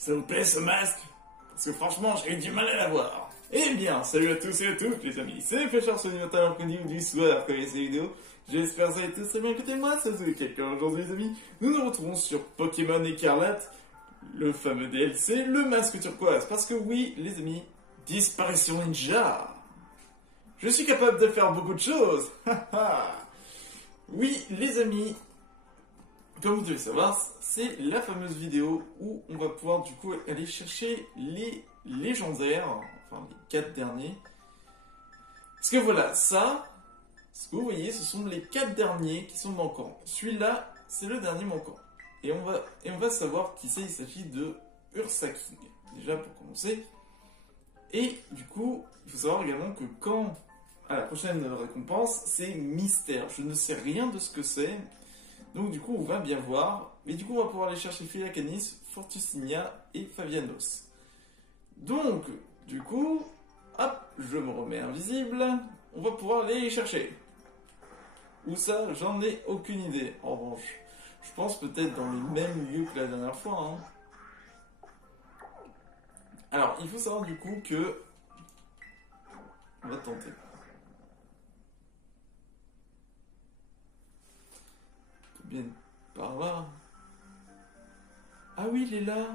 Ça vous plaît ce masque? Parce que franchement, j'ai eu du mal à l'avoir. Eh bien, salut à tous et à toutes les amis, c'est Pêcheur sur l'Unimental après du soir après ces vidéos. J'espère que vous allez tous très bien. Écoutez-moi, ça vous est quelqu'un aujourd'hui les amis. Nous nous retrouvons sur Pokémon Écarlate, le fameux DLC, le masque turquoise. Parce que oui, les amis, disparition ninja. Je suis capable de faire beaucoup de choses. Oui, les amis, comme vous devez savoir, c'est la fameuse vidéo où on va pouvoir du coup aller chercher les légendaires, enfin les 4 derniers. Parce que voilà, ça, ce que vous voyez, ce sont les 4 derniers qui sont manquants. Celui-là, c'est le dernier manquant. Et on va savoir qui c'est, il s'agit de Ursaking, déjà pour commencer. Et du coup, il faut savoir également que quand, à la prochaine récompense, c'est mystère. Je ne sais rien de ce que c'est. Donc du coup, on va bien voir. Mais du coup, on va pouvoir aller chercher Philacanis, Fortusinia et Fabianos. Donc, du coup, hop, je me remets invisible. On va pouvoir aller les chercher. Où ça, j'en ai aucune idée. En revanche, je pense peut-être dans les mêmes lieux que la dernière fois. Hein. Alors, il faut savoir du coup que... On va tenter. Bien par là. Ah oui, il est là.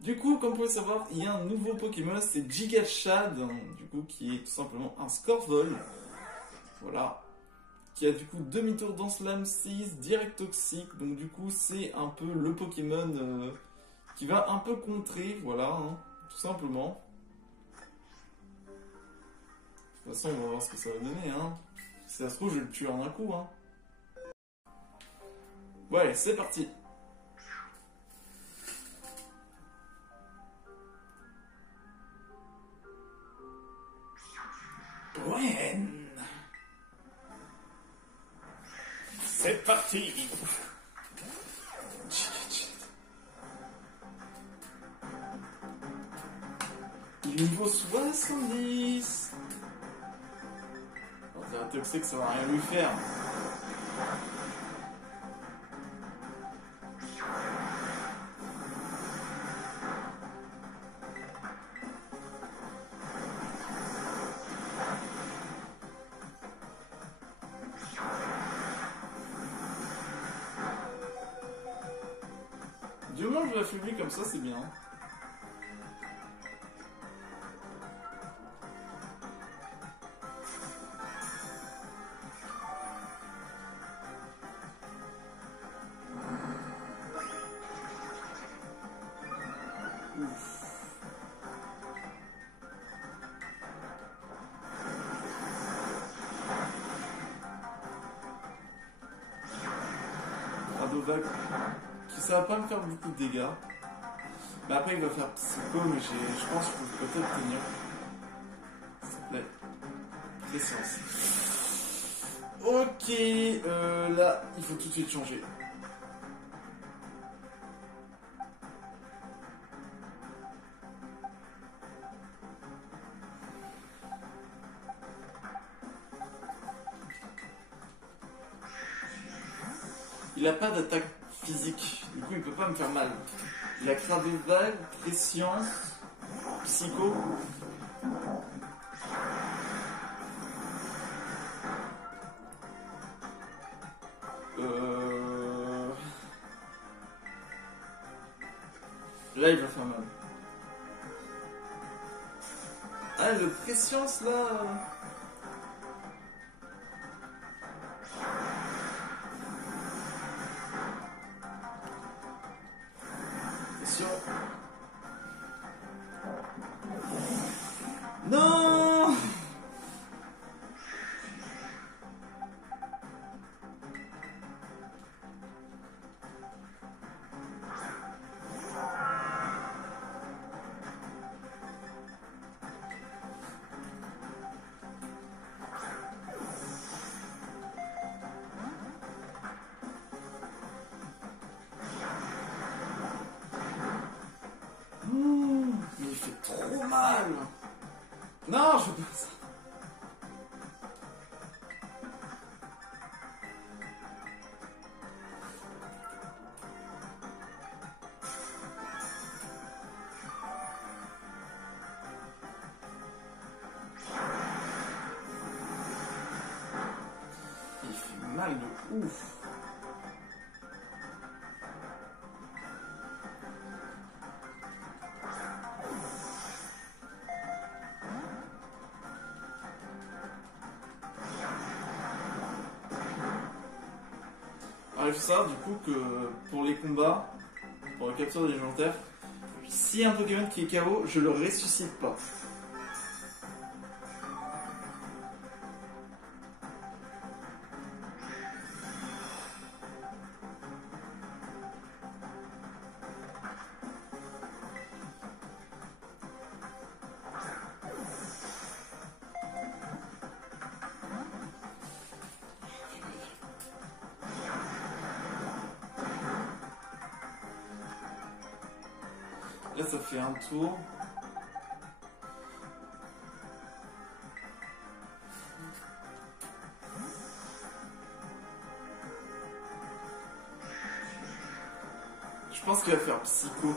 Du coup, comme vous pouvez savoir, il y a un nouveau Pokémon, c'est Gigachad, du coup, qui est tout simplement un Scorvol. Voilà. Qui a du coup demi-tour dans Slam 6, direct toxique. Donc du coup, c'est un peu le Pokémon qui va un peu contrer, voilà, hein, tout simplement. De toute façon, on va voir ce que ça va donner, hein. Si ça se trouve, je vais le tuer en un coup, hein. Ouais, c'est parti. Ouais. C'est parti. Il est niveau 70. On dirait toxique, ça va rien lui faire. Du moment que je l'affaiblis comme ça, c'est bien. Ouf. Radovac, qui ça va pas me faire beaucoup de dégâts. Mais après il va faire psycho, mais je pense que je peux peut-être tenir. S'il te plaît. Présence. Ok, là, il faut tout de suite changer. Il a pas d'attaque physique, du coup il peut pas me faire mal. Il a Cradoval, Prescience, Psycho. Là il va faire mal. Ah le Prescience là. Non. Mais il fait trop mal. Non, je veux pas ça. Ouf. Alors il faut savoir du coup que pour les combats, pour la capture des légendaires, si un Pokémon qui est KO, je le ressuscite pas. Là ça fait un tour. Je pense qu'il va faire Psycho.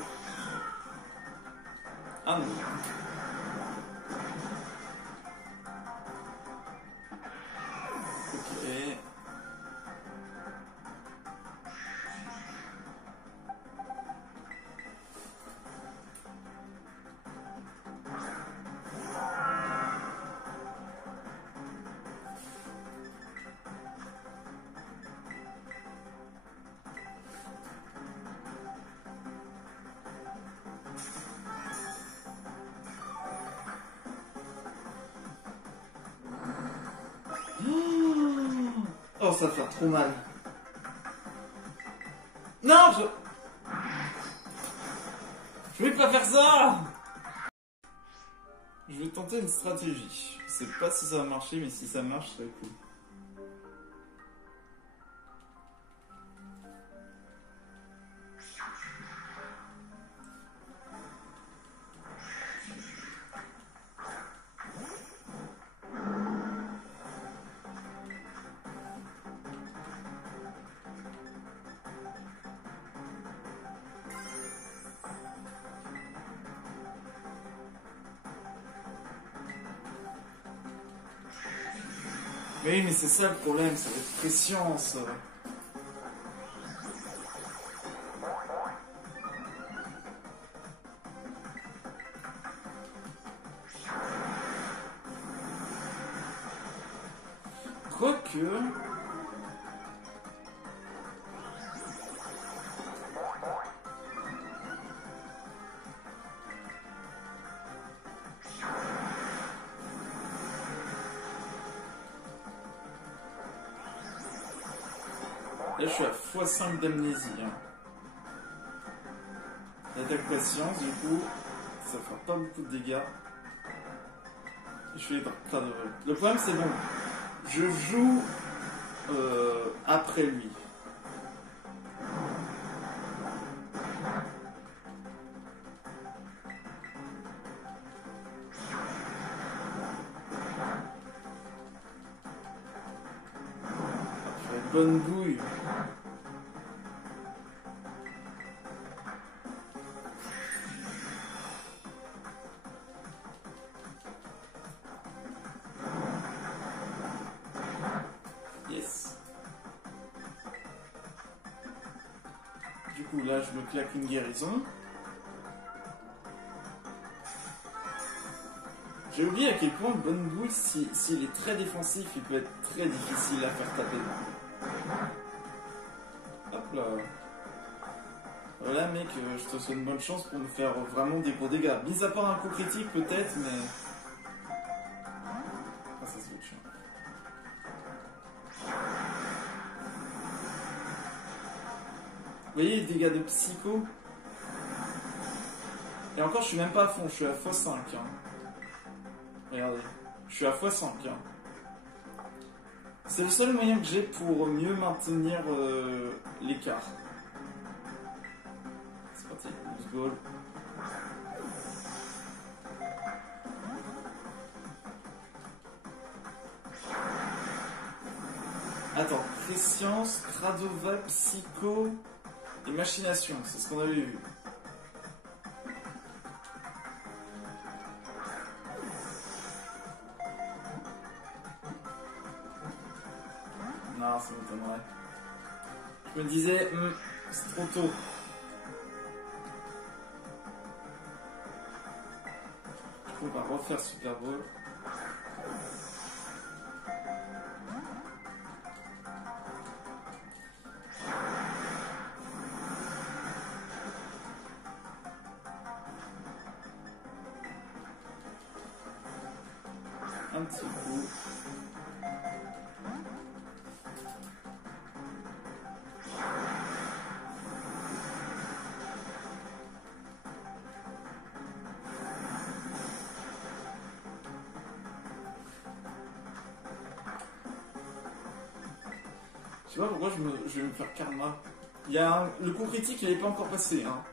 Ah non. Ok. Oh, ça va faire trop mal. Non, je vais pas faire ça. Je vais tenter une stratégie. Je sais pas si ça va marcher, mais si ça marche, c'est cool. Oui, mais c'est ça le problème, ça va être pression, ça. Quoique... Là, je suis à x5 d'amnésie. Hein. L'attaque patience, du coup, ça fera pas beaucoup de dégâts. Je suis pas de... Le problème, c'est bon. Je joue après lui. Bonne bouille. Yes. Du coup, là, je me claque une guérison. J'ai oublié à quel point Bonne Bouille, s'il est très défensif, il peut être très difficile à faire taper. Hop là. Voilà mec, je te souhaite une bonne chance pour me faire vraiment des gros dégâts. Mis à part un coup critique peut-être, mais... Ah, ça se fait chiant. Vous voyez les dégâts de psycho? Et encore, je suis même pas à fond, je suis à x5. Hein. Regardez, je suis à x5. Hein. C'est le seul moyen que j'ai pour mieux maintenir l'écart. C'est parti, loose ball. Attends, Prescience, Cradova, Psycho et Machination, c'est ce qu'on avait vu. Non, ça m'étonnerait. Je me disais, c'est trop tôt. Du coup, on va refaire Super Bowl. Un petit coup. Je sais pas pourquoi je vais me faire karma. Il y a le coup critique, il n'est pas encore passé. Hein.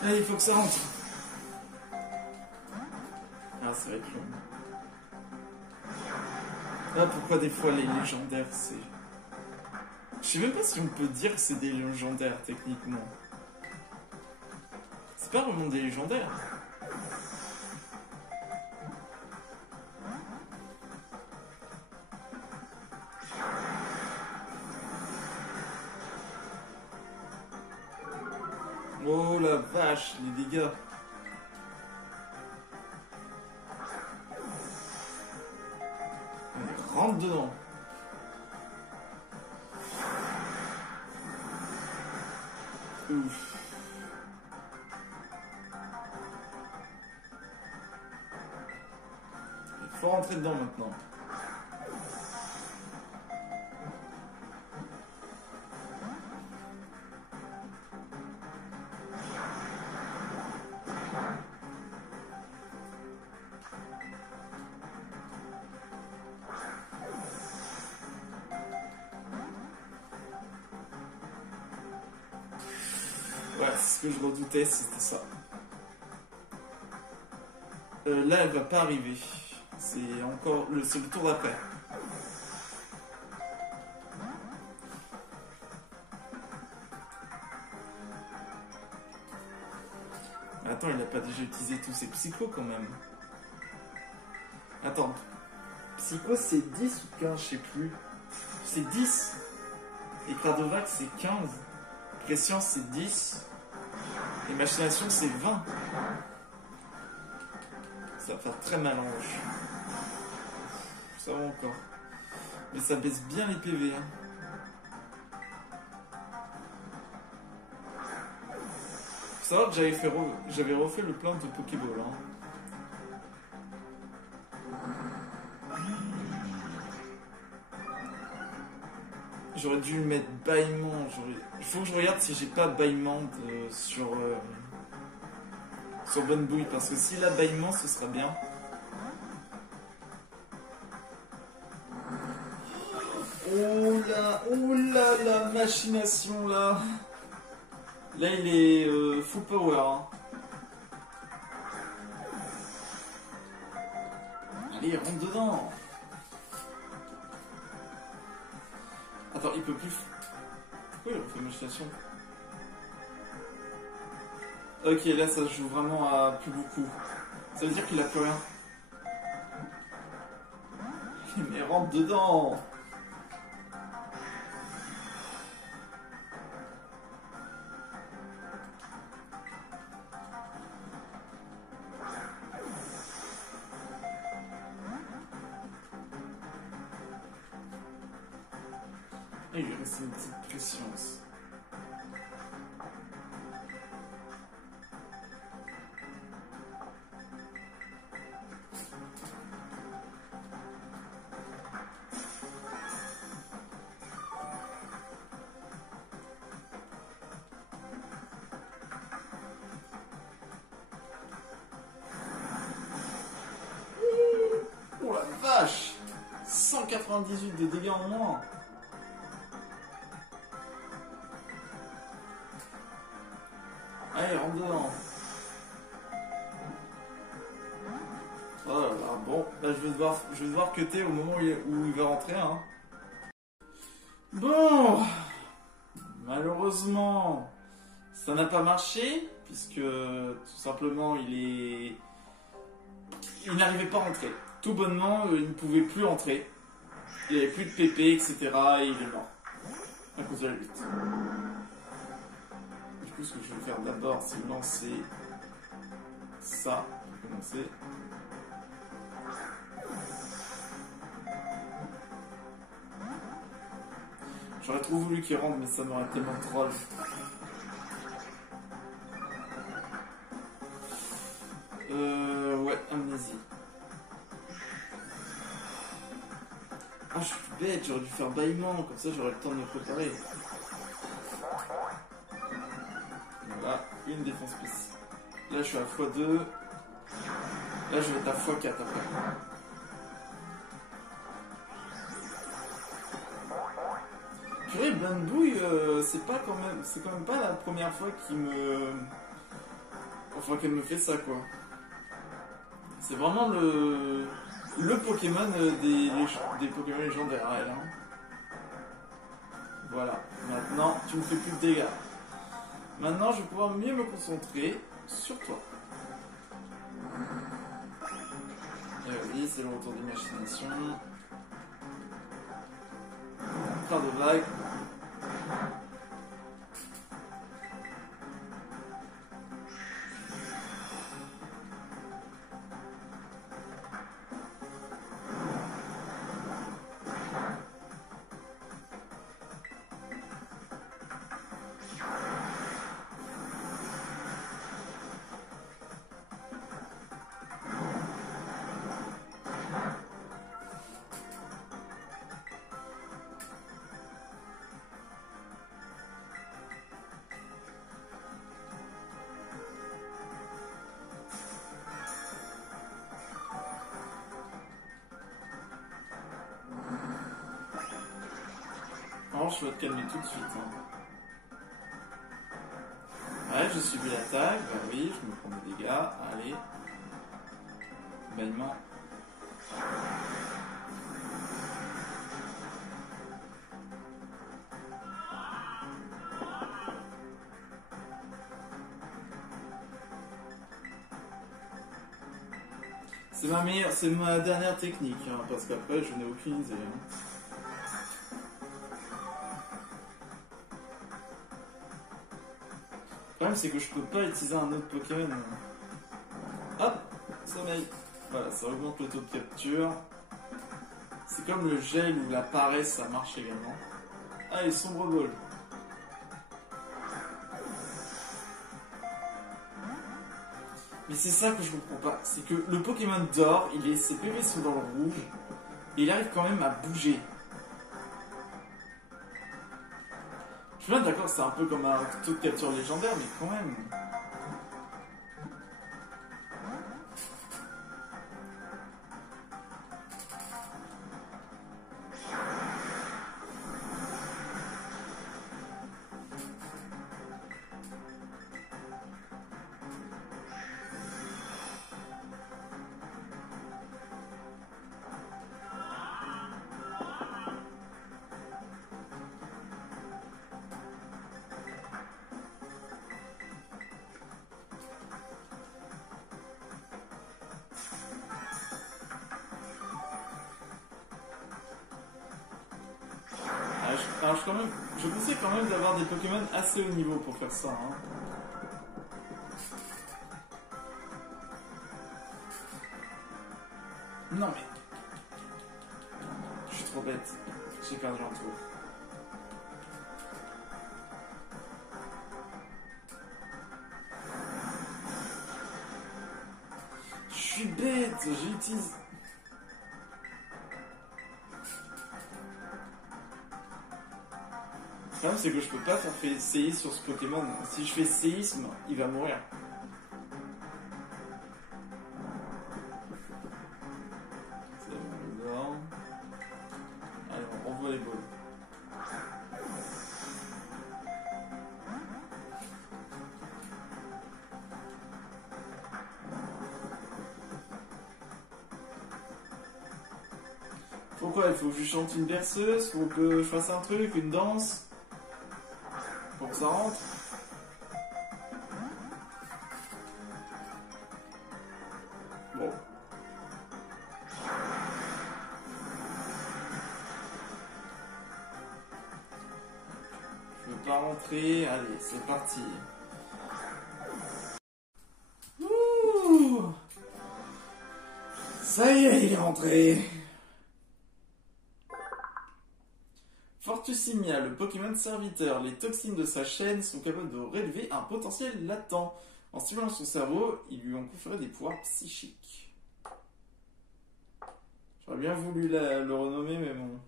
Allez, il faut que ça rentre. Ah, ça va être long. Ah, pourquoi des fois les légendaires, c'est... Je sais même pas si on peut dire que c'est des légendaires, techniquement. C'est pas vraiment des légendaires. Oh la vache, les dégâts. Allez, rentre dedans. Ouf. Il faut rentrer dedans maintenant. Ouais, c'est ce que je redoutais, c'était ça. Là, elle va pas arriver. C'est encore c'est le tour d'après. Attends, il a pas déjà utilisé tous ses psychos quand même. Attends. Psycho c'est 10 ou 15, je sais plus. C'est 10. Et Kradovac c'est 15. Prescience c'est 10. Et Machination c'est 20. Ça va faire très mal en roche. Ça va encore. Mais ça baisse bien les PV. Hein. Faut savoir que j'avais refait le plan de Pokéball. Hein. J'aurais dû mettre bâillement. Il faut que je regarde si j'ai pas bâillement sur Bonne Bouille. Parce que s'il a bâillement, ce sera bien. Oh là, la machination là. Là, il est full power. Hein. Allez, rentre dedans. Attends, il peut plus. Pourquoi il refait machination? Ok, là, ça se joue vraiment à plus beaucoup. Ça veut dire qu'il a plus rien. Mais rentre dedans. Et il lui reste une petite prescience. 98 de dégâts en moins. Allez, rentre dedans. Oh là là, bon, là je vais devoir cutter au moment où il va rentrer. Hein. Bon, malheureusement, ça n'a pas marché, puisque tout simplement il n'arrivait pas à rentrer. Tout bonnement, il ne pouvait plus entrer. Il n'y avait plus de PP, etc. et il est mort. À cause de la lutte. Du coup, ce que je vais faire d'abord, c'est lancer ça. Pour commencer. J'aurais trop voulu qu'il rentre, mais ça m'aurait tellement troll. Ouais, amnésie. Ah, je suis bête, j'aurais dû faire bâillement, comme ça j'aurais le temps de me préparer. Voilà, une défense spéciale. Là, je suis à x2. Là, je vais être à x4 après. Purée, Blind Bouille, c'est quand même pas la première fois qu'elle me fait ça, quoi. C'est vraiment le Pokémon des Pokémon légendaires, elle. Hein. Voilà, maintenant, tu me fais plus de dégâts. Maintenant, je vais pouvoir mieux me concentrer sur toi. Et vas-y, c'est le retour d'imagination. Plein de vagues. Alors, je vais te calmer tout de suite. Hein. Ouais, j'ai subi l'attaque. Bah oui, je me prends des dégâts. Allez. Bâillement. C'est ma dernière technique, hein, parce qu'après je n'ai aucune idée. Hein. Le problème c'est que je peux pas utiliser un autre Pokémon. Hop, sommeil. Voilà, ça augmente le taux de capture. C'est comme le gel ou la paresse, ça marche également. Allez, sombre ball. Mais c'est ça que je comprends pas, c'est que le Pokémon dort, ses PV sont dans le rouge, et il arrive quand même à bouger. Je suis bien d'accord, c'est un peu comme un taux de capture légendaire, mais quand même. Alors je conseille quand même d'avoir des Pokémon assez haut niveau pour faire ça. Hein. Non mais... Je suis trop bête. J'ai perdu un tour. Je suis bête, j'utilise... Le problème c'est que je peux pas faire séisme sur ce Pokémon. Si je fais séisme, il va mourir. quoi? Il faut que je chante une berceuse, faut que je fasse un truc, une danse, pour que ça rentre. Bon. Je veux pas rentrer, allez, c'est parti. Ouh. Ça y est, il est rentré. Fortusimia, le Pokémon serviteur. Les toxines de sa chaîne sont capables de révéler un potentiel latent. En stimulant son cerveau, ils lui ont conféré des pouvoirs psychiques. J'aurais bien voulu le renommer, mais bon.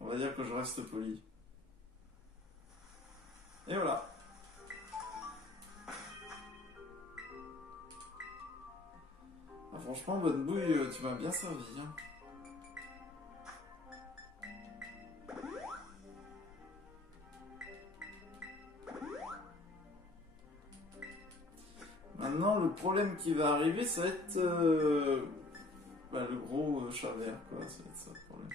On va dire que je reste poli. Et voilà. Ah, franchement, bonne bouille, tu m'as bien servi. Hein. Maintenant, le problème qui va arriver, ça va être le gros chat vert, quoi. Ça va être ça le problème.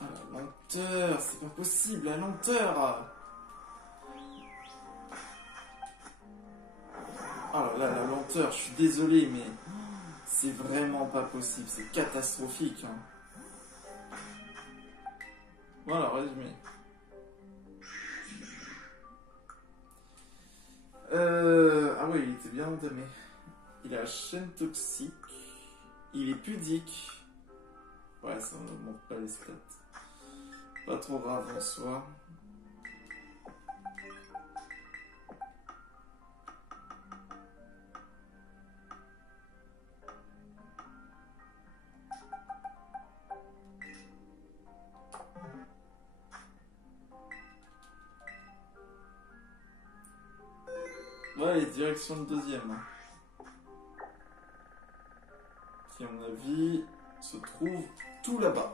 Ah, la lenteur, c'est pas possible, la lenteur. Ah là là, la lenteur, je suis désolé, mais c'est vraiment pas possible, c'est catastrophique. Hein. Voilà, résumé. Ah oui, il était bien entamé. Il a la chaîne toxique. Il est pudique. Ouais, ça ne montre pas les stats. Pas trop grave en soi. Ouais, les directions de deuxième. Qui, à mon avis, se trouve tout là-bas.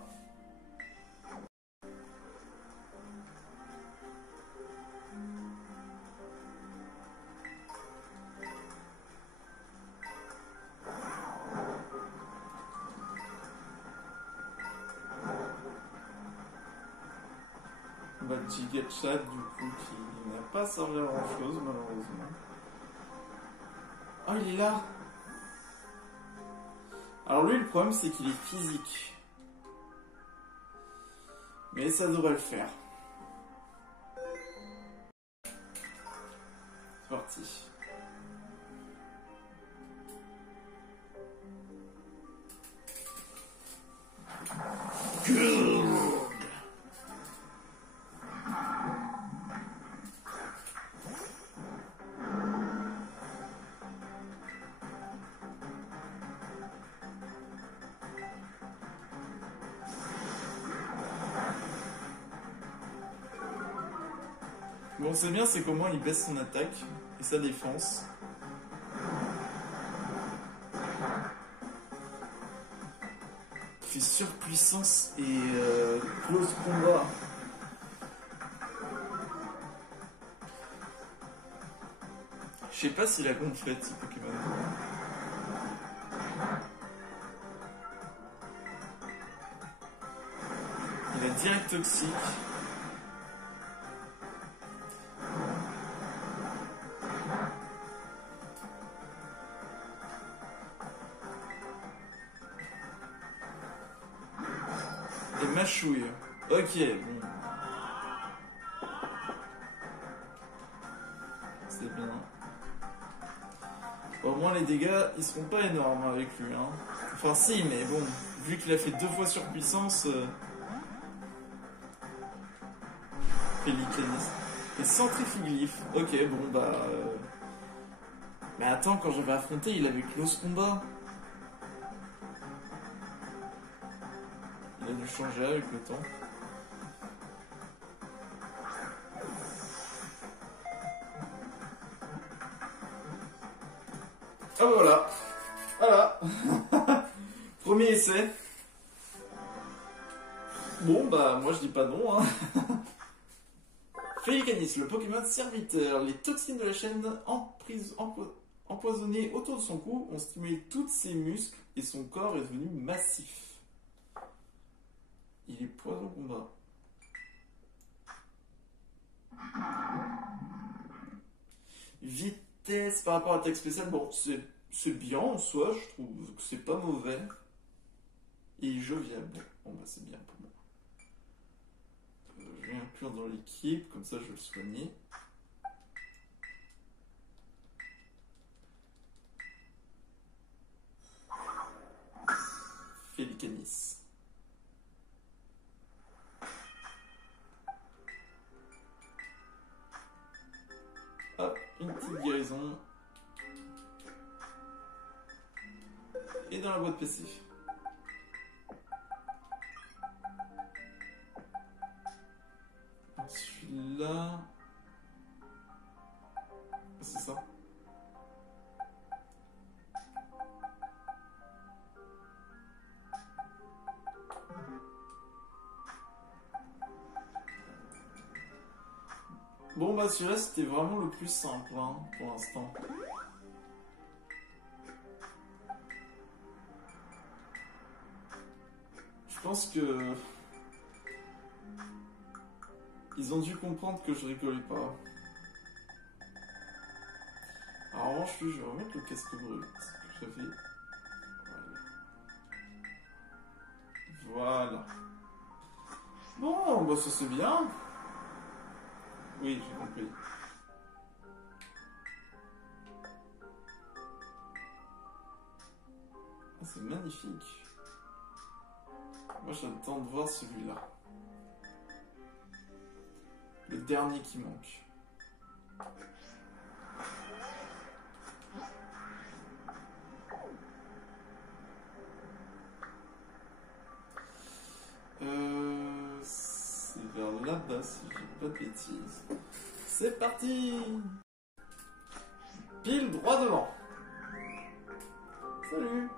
Bah, le Gigachat, du coup, qui n'a pas servi à grand chose, malheureusement. Oh, il est là! Alors lui, le problème, c'est qu'il est physique. Mais ça devrait le faire. C'est parti. Bon, c'est bien, c'est comment il baisse son attaque et sa défense. Il fait surpuissance et close combat. Je sais pas s'il a gonflé ce Pokémon. Il a direct toxique. Et mâchouille. Ok, bon. C'est bien. Au moins les dégâts, ils seront pas énormes avec lui. Hein. Enfin si, mais bon, vu qu'il a fait 2 fois surpuissance... Pélicanis. Et centrifuglyphe. Ok, bon bah... Mais attends, quand j'avais affronté, il avait close combat. Il a dû changer avec le temps. Ah voilà. Voilà. Premier essai. Bon, bah, moi je dis pas non, hein. Félicanis, le Pokémon serviteur. Les toxines de la chaîne empoisonnées autour de son cou ont stimulé tous ses muscles et son corps est devenu massif. Il est poison combat. Vitesse par rapport à attaque spéciale, bon, c'est bien en soi, je trouve que c'est pas mauvais. Et jovial, bon bah c'est bien pour moi. Je vais inclure dans l'équipe, comme ça je vais le soigner. Félicanis. Hop, une petite guérison. Et dans la boîte PC. Celui-là... C'est ça. Bon bah celui-là c'était vraiment le plus simple hein, pour l'instant. Je pense que... Ils ont dû comprendre que je rigolais pas. Alors en revanche, je vais remettre le casque brut que j'avais. Voilà. Bon, bah ça c'est bien. Oui, j'ai compris. Ah, c'est magnifique. Moi j'attends de voir celui-là. Le dernier qui manque. C'est vers là-bas si j'ai pas de bêtises. C'est parti! Pile droit devant. Salut!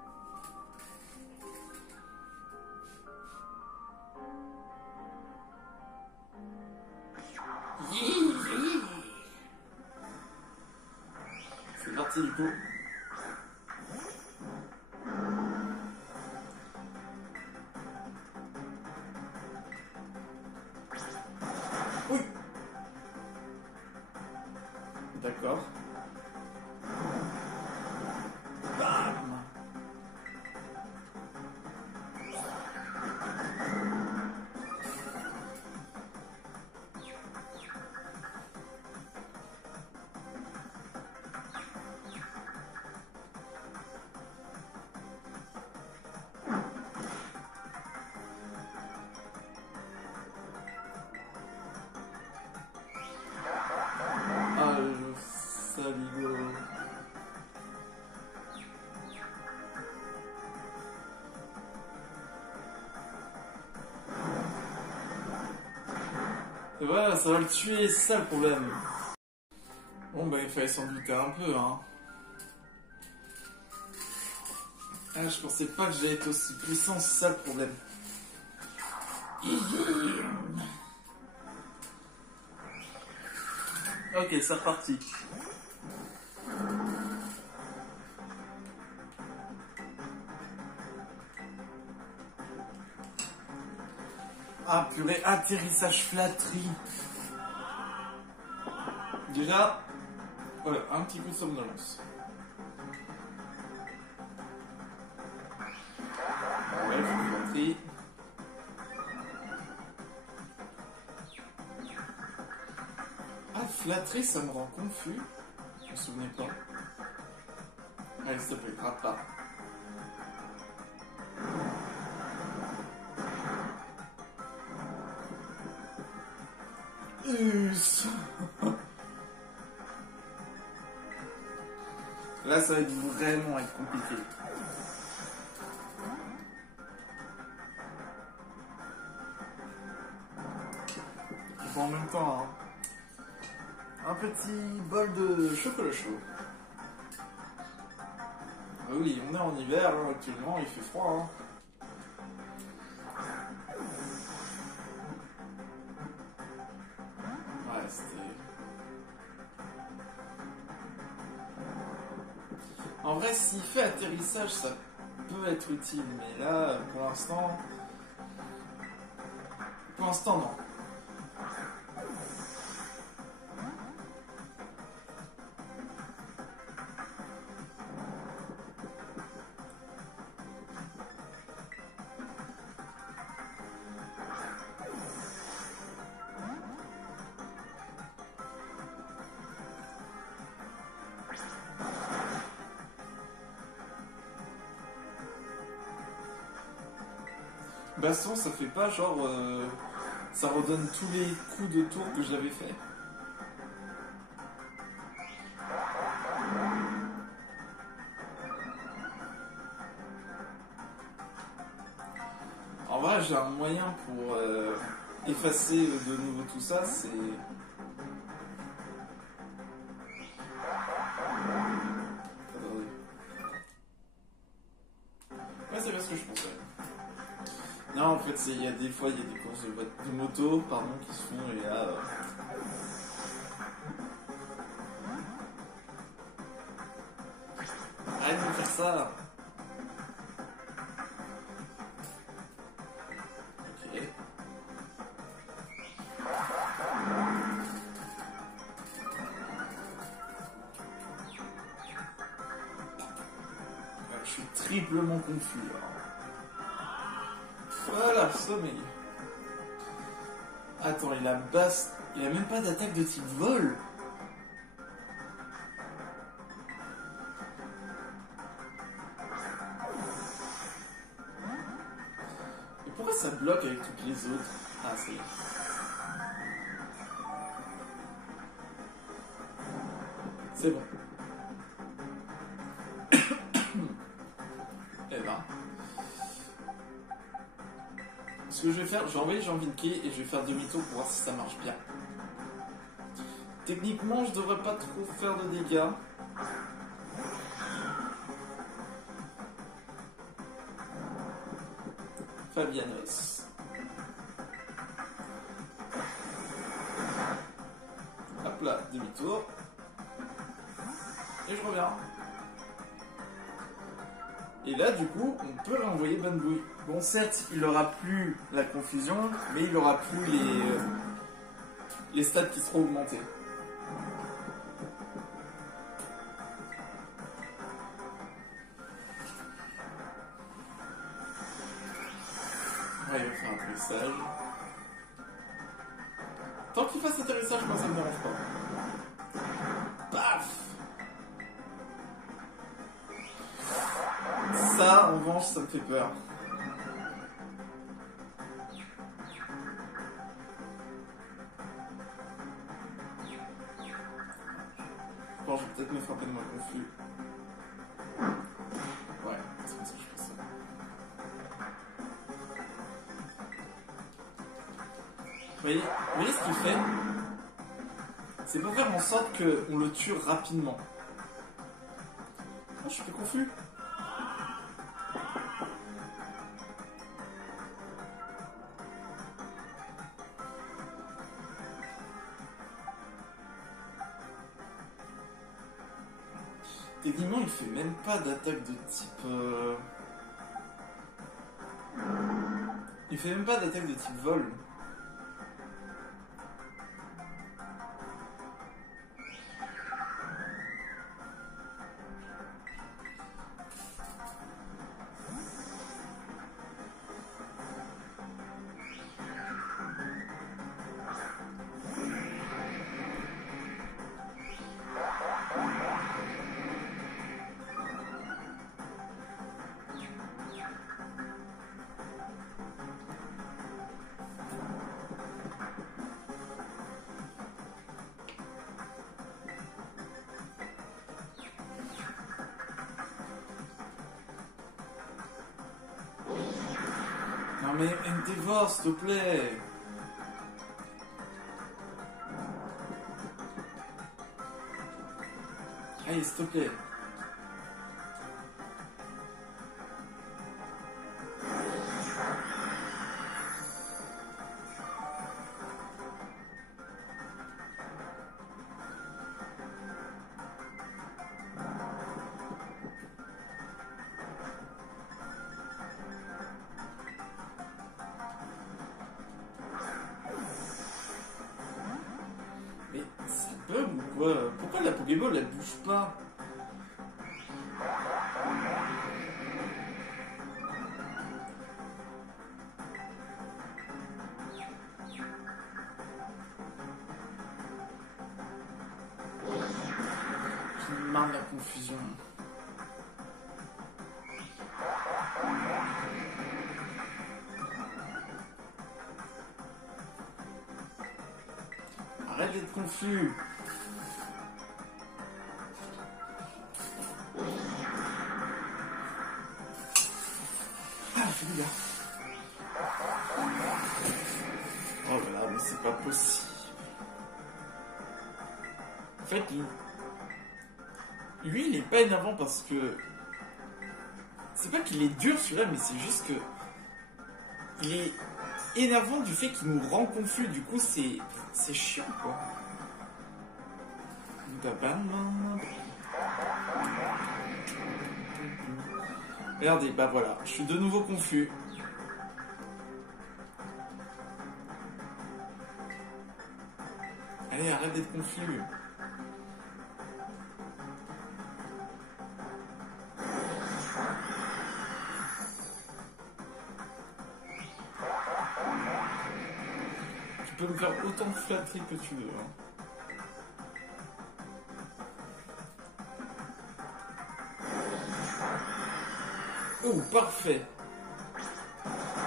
C'est parti du coup. Oui. D'accord. Bam. Ah, le saligo. Et voilà, ça va le tuer, c'est ça le problème. Bon bah il fallait s'en douter un peu hein. Ah, je pensais pas que j'allais être aussi puissant, c'est ça le problème. Ok, c'est reparti. Ah purée, atterrissage flatterie. Déjà, voilà, un petit coup de somnolence. Ouais, flatterie. Ah, flatterie, ça me rend confus. Je me souvenais pas. Allez, s'il te plaît, gratte pas. Là, ça va vraiment être compliqué. Bon, en même temps, hein, un petit bol de chocolat chaud. bah oui, on est en hiver, hein, actuellement, il fait froid. Hein. Ouais, c'était... En vrai, s'il fait atterrissage, ça peut être utile, mais là, pour l'instant... Pour l'instant, non. Baston, ça fait pas genre... ça redonne tous les coups de tour que j'avais fait. En vrai, j'ai un moyen pour effacer de nouveau tout ça, c'est... Attendez. Ouais, c'est bien ce que je pensais. Non, en fait, il y a des fois, il y a des courses de moto, pardon, qui se font, et là... Arrête de faire ça. Ok. Je suis triplement confus, là. Voilà, sommeil. Attends, il a basse... Il a même pas d'attaque de type vol. Et pourquoi ça bloque avec toutes les autres? Ah, c'est... C'est bon. Eh ben... Ce que je vais faire, je vais envoyer Jean-Vinquet et je vais faire demi-tour pour voir si ça marche bien. Techniquement, je devrais pas trop faire de dégâts. Fabianos. Hop là, demi-tour. Et je reviens. Et là, du coup, on peut renvoyer Bonne Bouille. Bon, certes, il aura plus la confusion, mais il aura plus les stats qui seront augmentés. Ouais, il va faire un atterrissage. Tant qu'il fasse atterrissage, moi ça me dérange pas. Paf! Ça, en revanche, ça me fait peur. Bon, je vais peut-être me frapper de moi confus. Ouais, c'est comme ça que je fais ça. Vous voyez ce qu'il fait? C'est pour faire en sorte qu'on le tue rapidement. Oh, je suis plus confus. Techniquement, il fait même pas d'attaque de type... Il fait même pas d'attaque de type vol. Non mais Endeavor, s'il te plaît. Allez, s'il te plaît. Ça bug ou quoi? Pourquoi la Pokéball elle bouge pas? J'en ai marre de la confusion. Arrête d'être confus. Ah, fais le gars. Oh là là, mais c'est pas possible. En fait, lui, il est pas énervant parce que... C'est pas qu'il est dur celui-là, mais c'est juste que... Il est énervant du fait qu'il nous rend confus. Du coup, c'est chiant, quoi. Regardez, bah voilà, je suis de nouveau confus. Allez, arrête d'être confus. Tu peux me faire autant de flatteries que tu veux. Hein. Oh, parfait.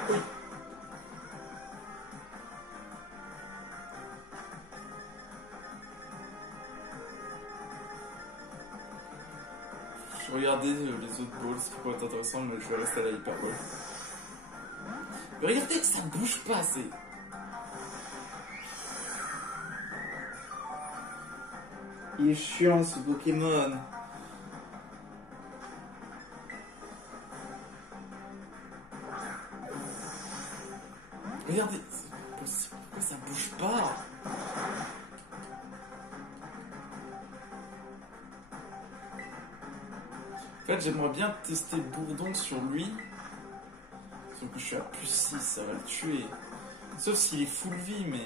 Oui. Je regardais les autres balls, ce qui pourrait être intéressant, mais je vais rester à la hyper ball. Mais regardez, ça bouge pas assez. Il est chiant ce Pokémon. Regardez, c'est possible. Pourquoi ça bouge pas? En fait, j'aimerais bien tester Bourdon sur lui. Sauf que je suis à plus 6, ça va le tuer. Sauf s'il est full vie, mais...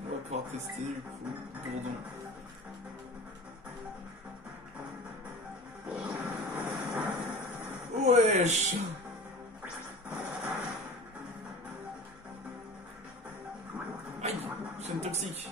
On va pouvoir tester du coup Bourdon. Wesh! Aïe! C'est une toxique!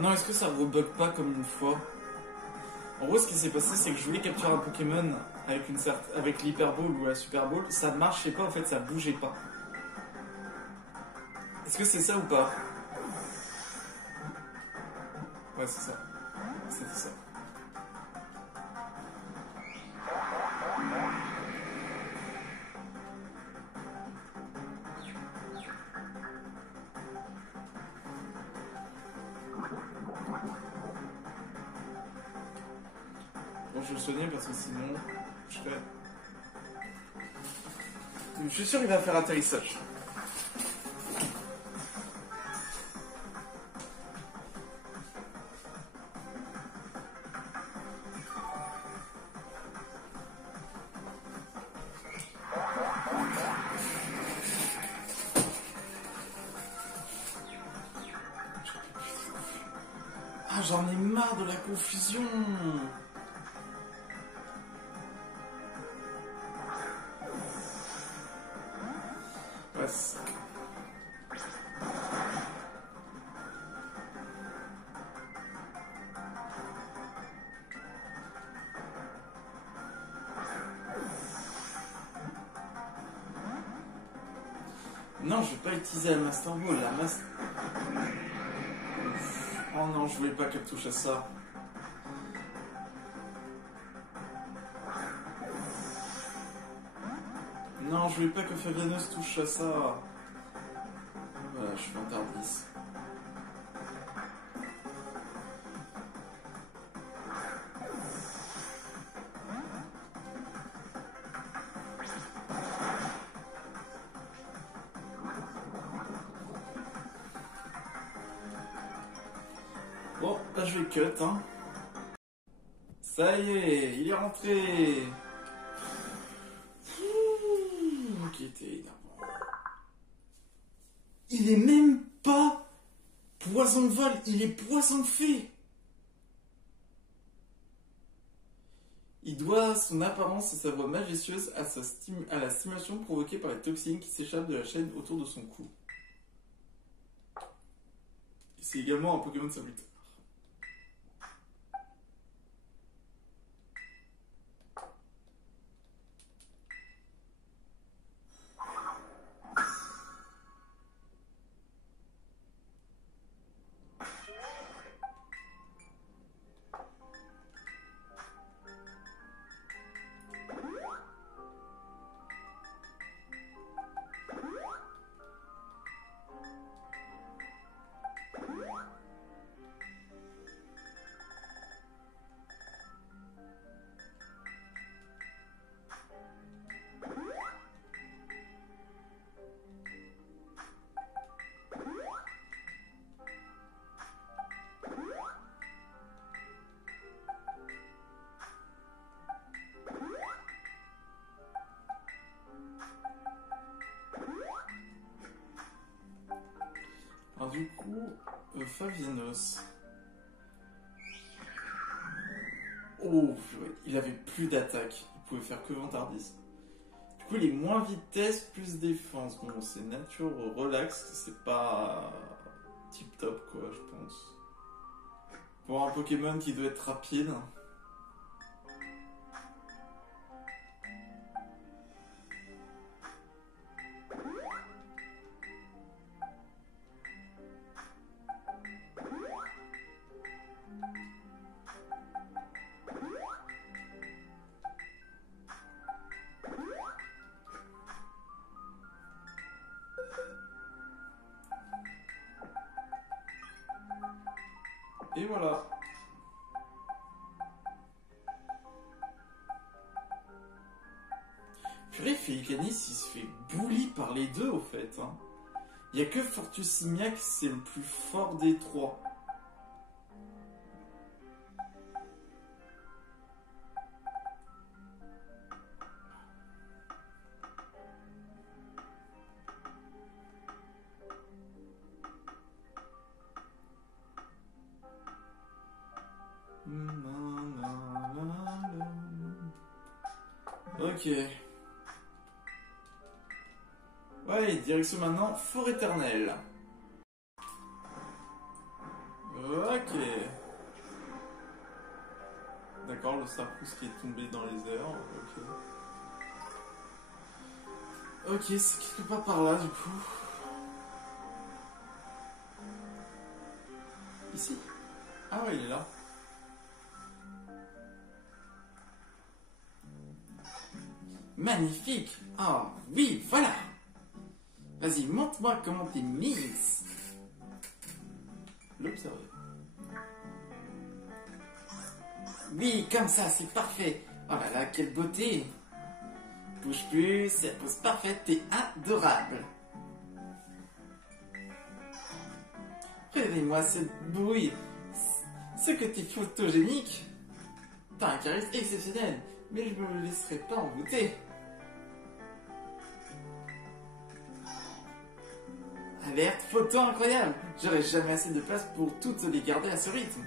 Non, est-ce que ça rebug pas comme une fois? En gros, ce qui s'est passé, c'est que je voulais capturer un Pokémon avec l'Hyper Ball ou la Super Ball. Ça ne marchait pas, en fait, ça bougeait pas. Est-ce que c'est ça ou pas? Ouais, c'est ça. C'était ça. Bon, je vais le soigner parce que sinon, je serais... Je suis sûr qu'il va faire atterrissage. Ah, j'en ai marre de la confusion. passe. Non, je vais pas utiliser la Master Ball. Oh non, je voulais pas qu'elle touche à ça. Non, je voulais pas que Fabianos touche à ça. Voilà, je suis interdit. Bon, là je vais cut, hein. Ça y est, il est rentré. Qui était énervant. Il est même pas poison de vol, il est poison de fée. Il doit son apparence et sa voix majestueuse à la stimulation provoquée par les toxines qui s'échappent de la chaîne autour de son cou. C'est également un Pokémon salutaire. Alors du coup, Fabianos. Oh, il avait plus d'attaque. Il pouvait faire que vantardise. Du coup, il est moins vitesse, plus défense. Bon, c'est nature relax. C'est pas tip top, quoi, je pense. Pour un Pokémon qui doit être rapide. Et voilà. Purée, Félicanis, il se fait bully par les deux, au fait. Hein. Il n'y a que Fortusimiac, c'est le plus fort des trois. Ok. Ouais, direction maintenant Forêt Éternelle. Ok. D'accord, le Sarpous qui est tombé dans les airs. Ok. Ok, c'est quelque part par là du coup. Ici. Ah ouais, il est là. Magnifique. Ah oui, voilà. Vas-y, montre-moi comment t'es mise. L'observer. Oui, comme ça, c'est parfait. Oh là là, quelle beauté. Bouge plus, c'est la pose parfaite, t'es adorable. Prévenez-moi cette brouille. Ce que t'es photogénique. T'as un charisme exceptionnel, mais je me laisserai pas envoûter. Alerte, photo incroyable. J'aurais jamais assez de place pour toutes les garder à ce rythme.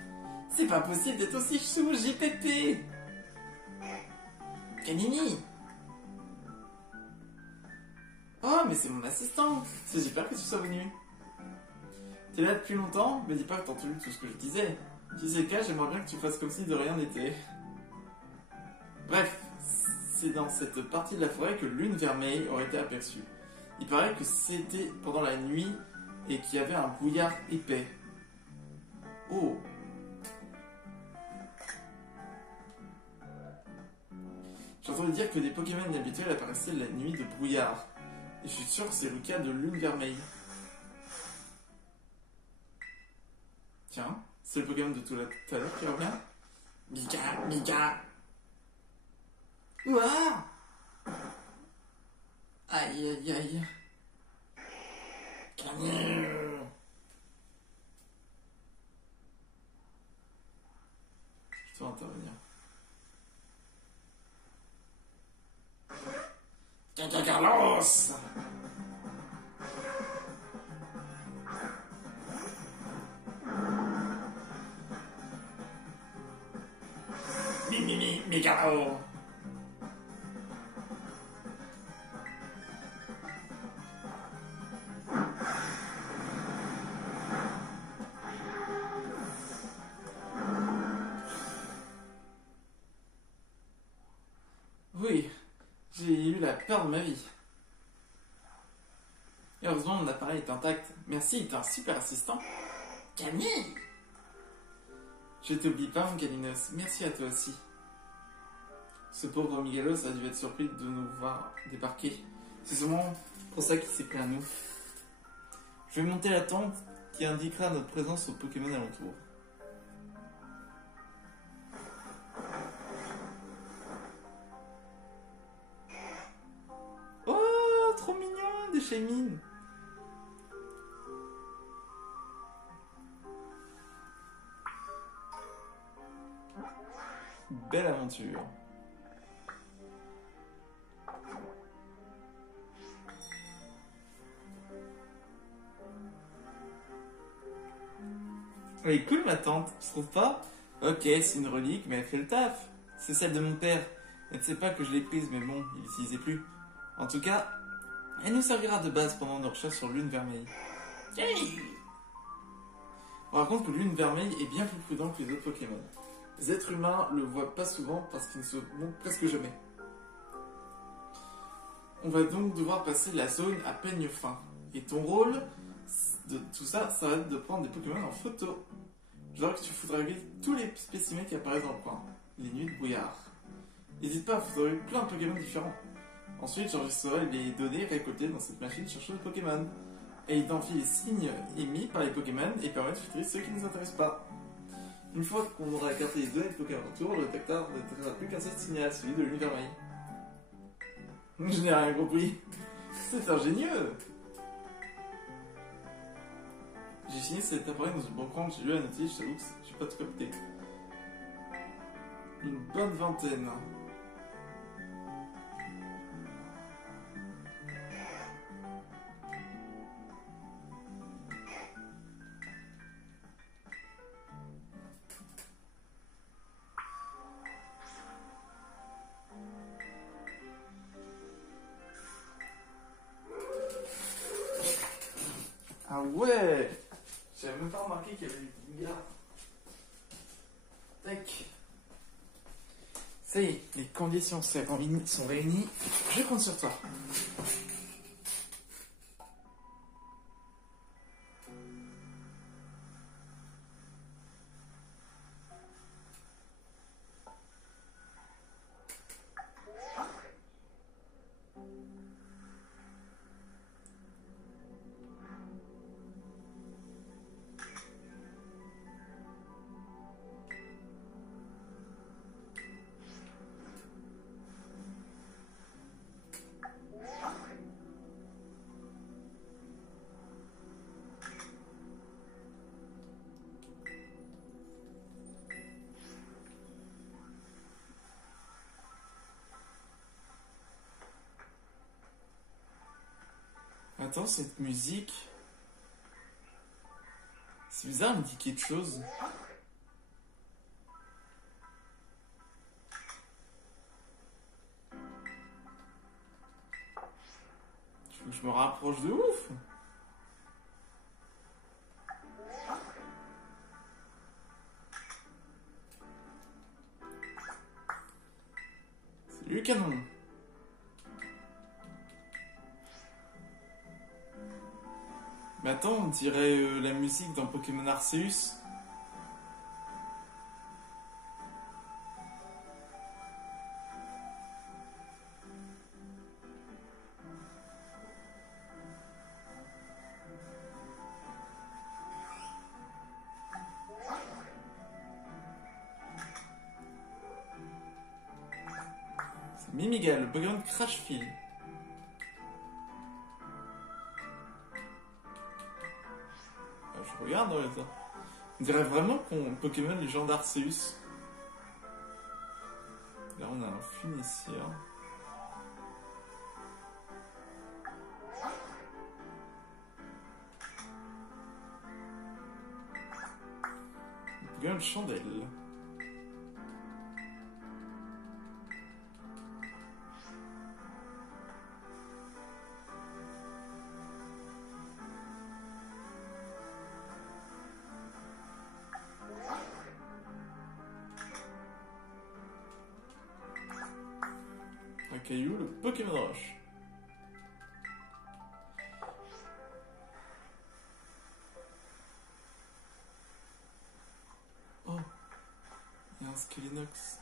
C'est pas possible d'être aussi chou, JPP. Canini. Oh, mais c'est mon assistant. C'est super que tu sois venu. T'es là depuis longtemps? Me dis pas que t'as entendu tout ce que je disais. Si c'est le cas, j'aimerais bien que tu fasses comme si de rien n'était. Bref, c'est dans cette partie de la forêt que Lune Vermeille aurait été aperçue. Il paraît que c'était pendant la nuit et qu'il y avait un brouillard épais. Oh! J'ai entendu dire que des Pokémon inhabituels apparaissaient la nuit de brouillard. Et je suis sûr que c'est le cas de Lune Vermeille. Tiens, c'est le Pokémon de tout à l'heure qui revient. Mika, Mika. Ouah! Aïe aïe aïe. Camille. Je dois intervenir. Caca Carlos! Migaro! Oui, j'ai eu la peur de ma vie. Et heureusement, mon appareil est intact. Merci, t'es un super assistant. Camille! Je t'oublie pas, mon Caminos. Merci à toi aussi. Ce pauvre Miguelos a dû être surpris de nous voir débarquer. C'est sûrement pour ça qu'il s'est pris à nous. Je vais monter la tente qui indiquera notre présence aux Pokémon alentour. Oh, trop mignon, des Shaymin. Belle aventure. Elle est cool ma tante, tu trouves pas? Ok, c'est une relique, mais elle fait le taf. C'est celle de mon père. Elle ne sait pas que je l'ai prise, mais bon, il l'utilisait plus. En tout cas, elle nous servira de base pendant nos recherches sur Lune Vermeille. Hey! On raconte que Lune Vermeille est bien plus prudent que les autres Pokémon. Les êtres humains le voient pas souvent parce qu'il ne se montre presque jamais. On va donc devoir passer la zone à peigne fin. Et ton rôle de tout ça, ça va être de prendre des Pokémon en photo. Je dirais que tu photographies tous les spécimens qui apparaissent dans le coin. Les nuits de brouillard. N'hésite pas à photographier plein de Pokémon différents. Ensuite, j'enregistrerai les données récoltées dans cette machine chercheuse de Pokémon. Et identifie les signes émis par les Pokémon et permet de filtrer ceux qui ne nous intéressent pas. Une fois qu'on aura écarté les données de Pokémon autour, le détecteur ne détectera plus qu'un seul signal, celui de Lune Vermeille. Je n'ai rien compris. C'est ingénieux. J'ai signé cet appareil dans une banque quand j'ai lu la notice, j'avoue que j'ai pas tout capté. Une bonne vingtaine. Ah ouais! J'avais même pas remarqué qu'il y avait des milliards. Tac. Ça y est, les conditions sont réunies. Je compte sur toi. Attends, cette musique... C'est bizarre, elle me dit quelque chose. Je Faut que je me rapproche de ouf. Salut canon. Mais attends, on dirait la musique dans Pokémon Arceus. C'est Mimigal, le Pokémon Crashfield. Je regarde dans les temps. On dirait vraiment qu'on Pokémon Légende Arceus. Là on a un Funicien. Pokémon Chandelle. Un caillou, le Pokémon Roche. Oh, il y a un Skelenox.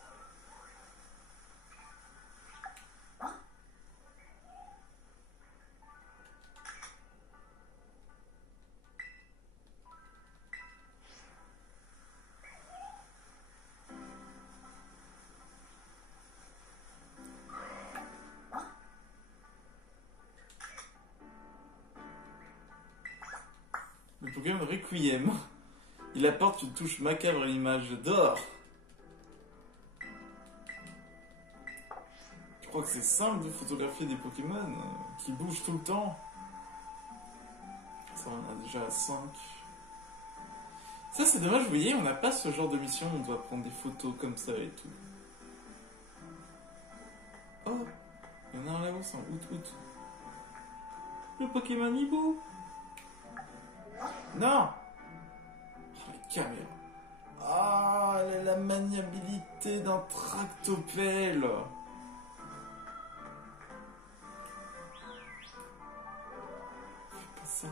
Le Pokémon Requiem. Il apporte une touche macabre à l'image d'or. Je crois que c'est simple de photographier des Pokémon qui bougent tout le temps. Ça, on a déjà 5. Ça, c'est dommage, vous voyez, on n'a pas ce genre de mission où on doit prendre des photos comme ça et tout. Oh, il y en a un là-haut, c'est un Out. Le Pokémon Hibou. Non. Oh, les caméras. Ah, elle a la maniabilité d'un tractopelle. Fais pas ça.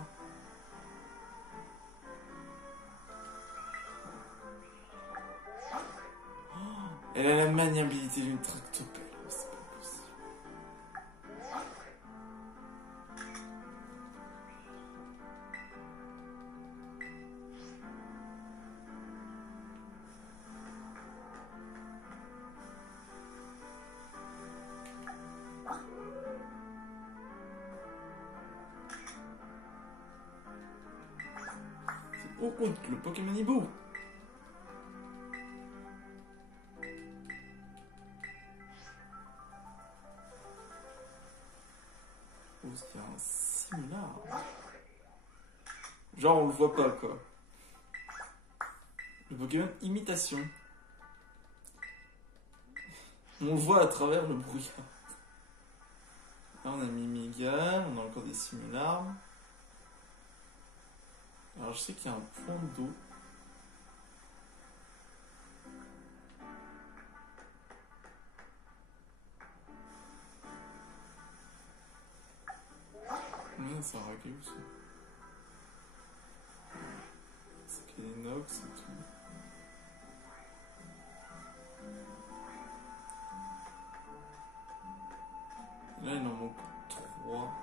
Oh, elle a la maniabilité d'une tractopelle. C'est pas possible. Oh, le Pokémon Hibou. Oh, c'est un Similar. Genre, on le voit pas, quoi. Le Pokémon Imitation. On le voit à travers le brouillard. Là, on a Mimigal, on a encore des Similars. Alors je sais qu'il y a un point d'eau. C'est un raquet aussi. Skelenox et tout. Là il en manque 3.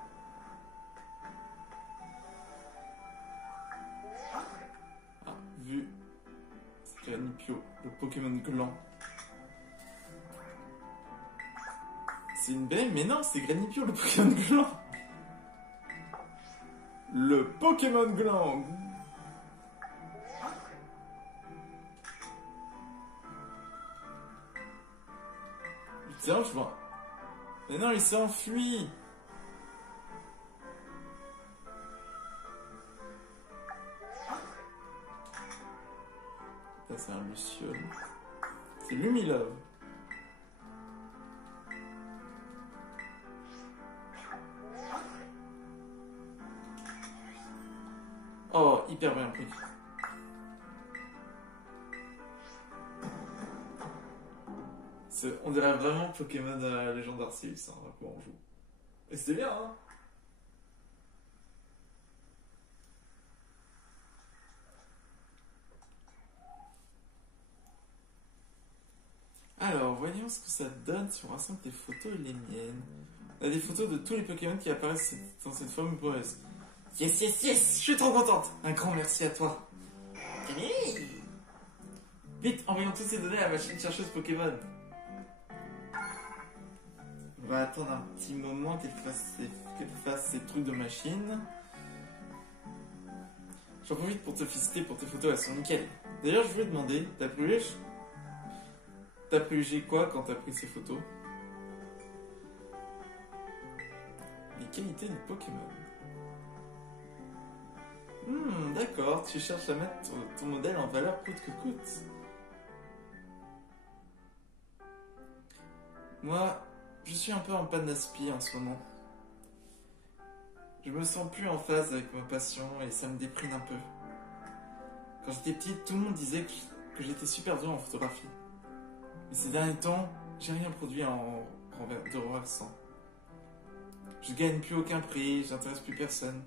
Ah, vu. C'est Granipio, le Pokémon gland. C'est une baie, mais non, c'est Granipio, le Pokémon gland. Le Pokémon gland. Tiens, je vois. Mais non, il s'est enfui. Là, c'est un Luciole. C'est Lumilove. hyper bien pris. On dirait vraiment Pokémon Légende Arceus, hein, à quoi on joue. Et c'était bien, hein. Alors, voyons ce que ça donne si on rassemble tes photos et les miennes. On a des photos de tous les Pokémon qui apparaissent dans cette forme poésie. Yes, yes, yes! Je suis trop contente! Un grand merci à toi! Camille! Vite, envoyons toutes ces données à la machine chercheuse Pokémon. On va attendre un petit moment qu'elle fasse ses trucs de machine. J'en profite pour te féliciter pour tes photos, elles sont nickel. D'ailleurs, je voulais demander, t'as privilégié quoi quand t'as pris ces photos? Les qualités du Pokémon. D'accord, tu cherches à mettre ton modèle en valeur coûte que coûte. Moi, je suis un peu en panne d'aspi en ce moment. Je me sens plus en phase avec ma passion et ça me déprime un peu. Quand j'étais petite, tout le monde disait que j'étais super dur en photographie. Mais ces derniers temps, j'ai rien produit de renversant. Je gagne plus aucun prix, j'intéresse plus personne.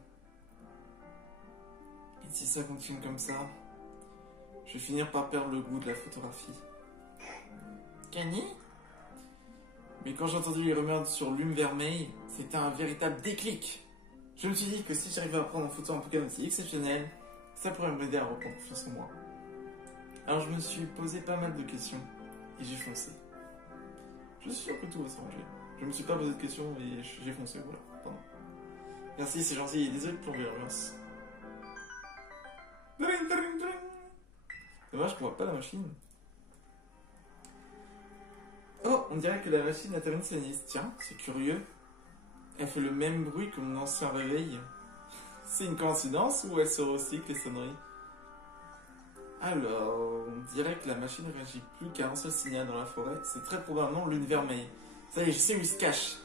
Et si ça continue comme ça, je vais finir par perdre le goût de la photographie. Kenny? Mais quand j'ai entendu les rumeurs sur Lume Vermeil, c'était un véritable déclic. Je me suis dit que si j'arrivais à prendre en photo un Pokémon aussi exceptionnel, ça pourrait m'aider à reprendre confiance en moi. Alors je me suis posé pas mal de questions et j'ai foncé. Je suis sûr que tout va s'arranger. Je me suis pas posé de questions et j'ai foncé, voilà. Pardon. Merci, c'est gentil et désolé de plomber l'ambiance. Dommage qu'on voit pas la machine. Oh, on dirait que la machine a terminé sa liste. Tiens, c'est curieux. Elle fait le même bruit que mon ancien réveil. C'est une coïncidence ou elle se recycle les sonneries? Alors, on dirait que la machine ne réagit plus qu'à un seul signal dans la forêt. C'est très probablement Lune Vermeil. Ça y est, je sais où il se cache.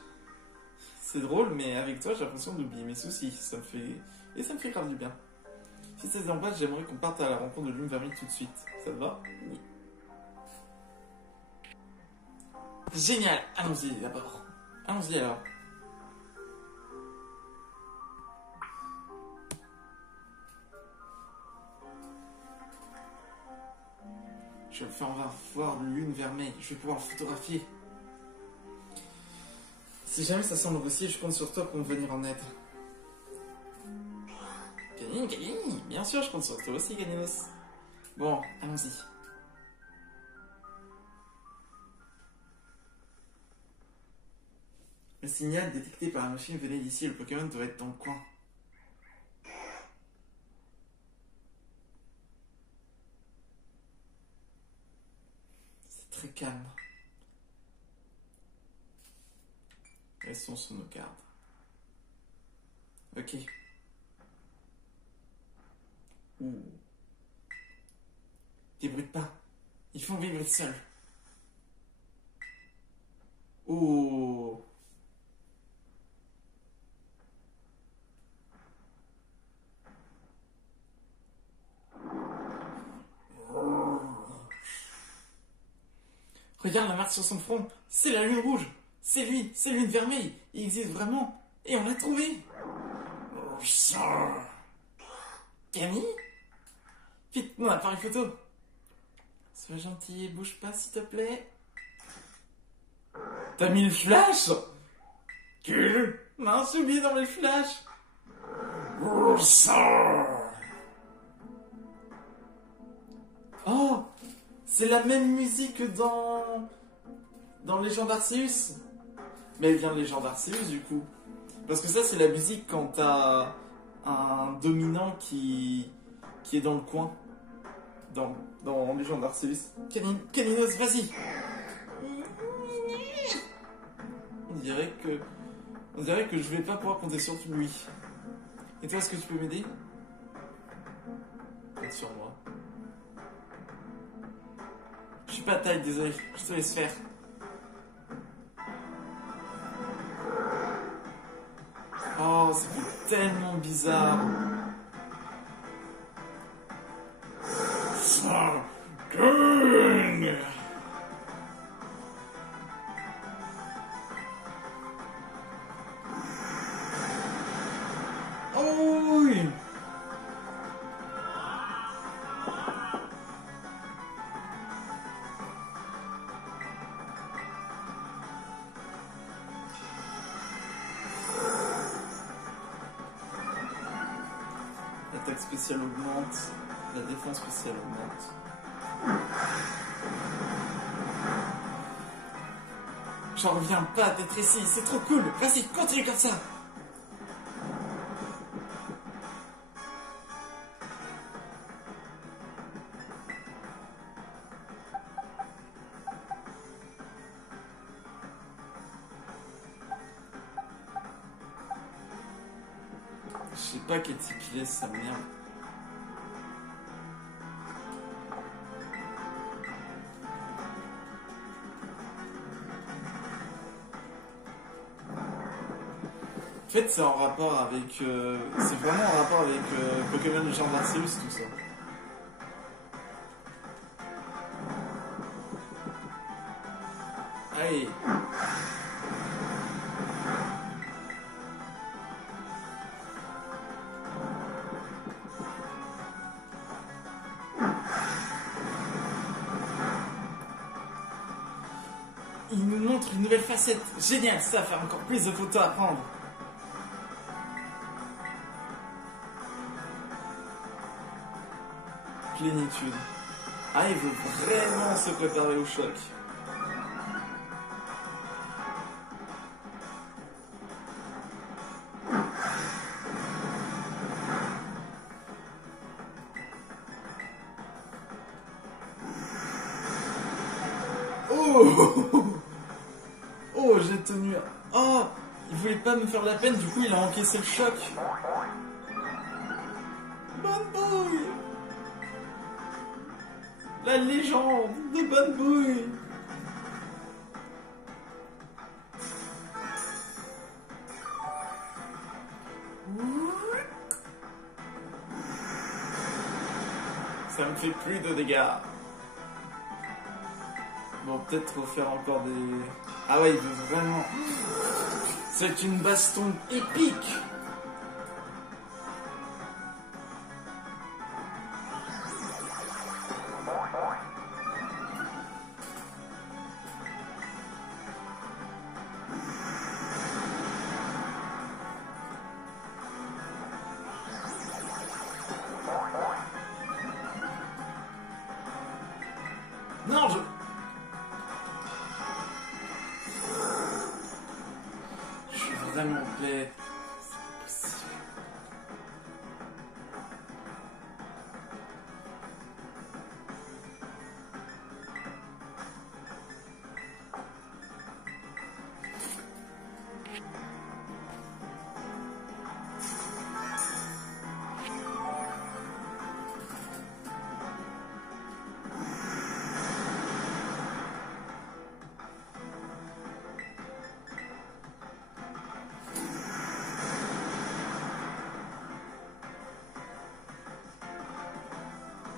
C'est drôle, mais avec toi, j'ai l'impression d'oublier mes soucis. Ça me fait grave du bien. Si ça en passe, j'aimerais qu'on parte à la rencontre de Lune Vermeil tout de suite. Ça te va? Oui. Génial! Allons-y d'abord. Allons-y alors. Je vais faire voir Lune Vermeil. Je vais pouvoir le photographier. Si jamais ça semble grossier, je compte sur toi pour me venir en aide. Camille, bien sûr, je compte sur toi aussi, Ganinos. Bon, allons-y. Le signal détecté par la machine venait d'ici, le Pokémon doit être dans le coin. C'est très calme. Restons sur nos gardes. Ok. Ouh. Débruite pas. Ils font vibrer seuls. Oh. Regarde la marque sur son front. C'est la lune rouge. C'est lui, c'est Lune Vermeil. Il existe vraiment. Et on l'a trouvé. Camille? Vite, mon appareil photo. Sois gentil et bouge pas, s'il te plaît. T'as mis le flash? Mince, j'ai oublié dans mes flashs. Oh, c'est la même musique que dans Légende Arceus. Mais elle vient de Légende Arceus du coup. Parce que ça c'est la musique quand t'as un dominant qui est dans le coin. Dans Légende Arceus. Caninos, vas-y. On dirait que je vais pas pouvoir compter sur lui. Et toi, est-ce que tu peux m'aider? Compte sur moi. Je suis pas taille, désolé. Je te laisse faire. Oh, ça fait tellement bizarre. l'attaque spéciale augmente, la défense spéciale augmente. J'en reviens pas d'être ici, c'est trop cool. Vas-y, continue comme ça. Je sais pas quel type il est, sa merde. En fait, c'est en rapport avec... c'est vraiment en rapport avec Pokémon Legend Arceus, tout ça. Allez. Il nous montre une nouvelle facette. Génial, ça va faire encore plus de photos à prendre. Plénitude. Ah, il veut vraiment se préparer au choc. Oh! Oh, j'ai tenu. Oh! Il voulait pas me faire la peine, du coup il a encaissé le choc. Bonne bouille! La légende de Bonne bouille! Ça me fait plus de dégâts. Bon, peut-être refaire encore des... Ah ouais, il veut vraiment... C'est une baston épique. Non, je suis vraiment bête. C'est pas possible.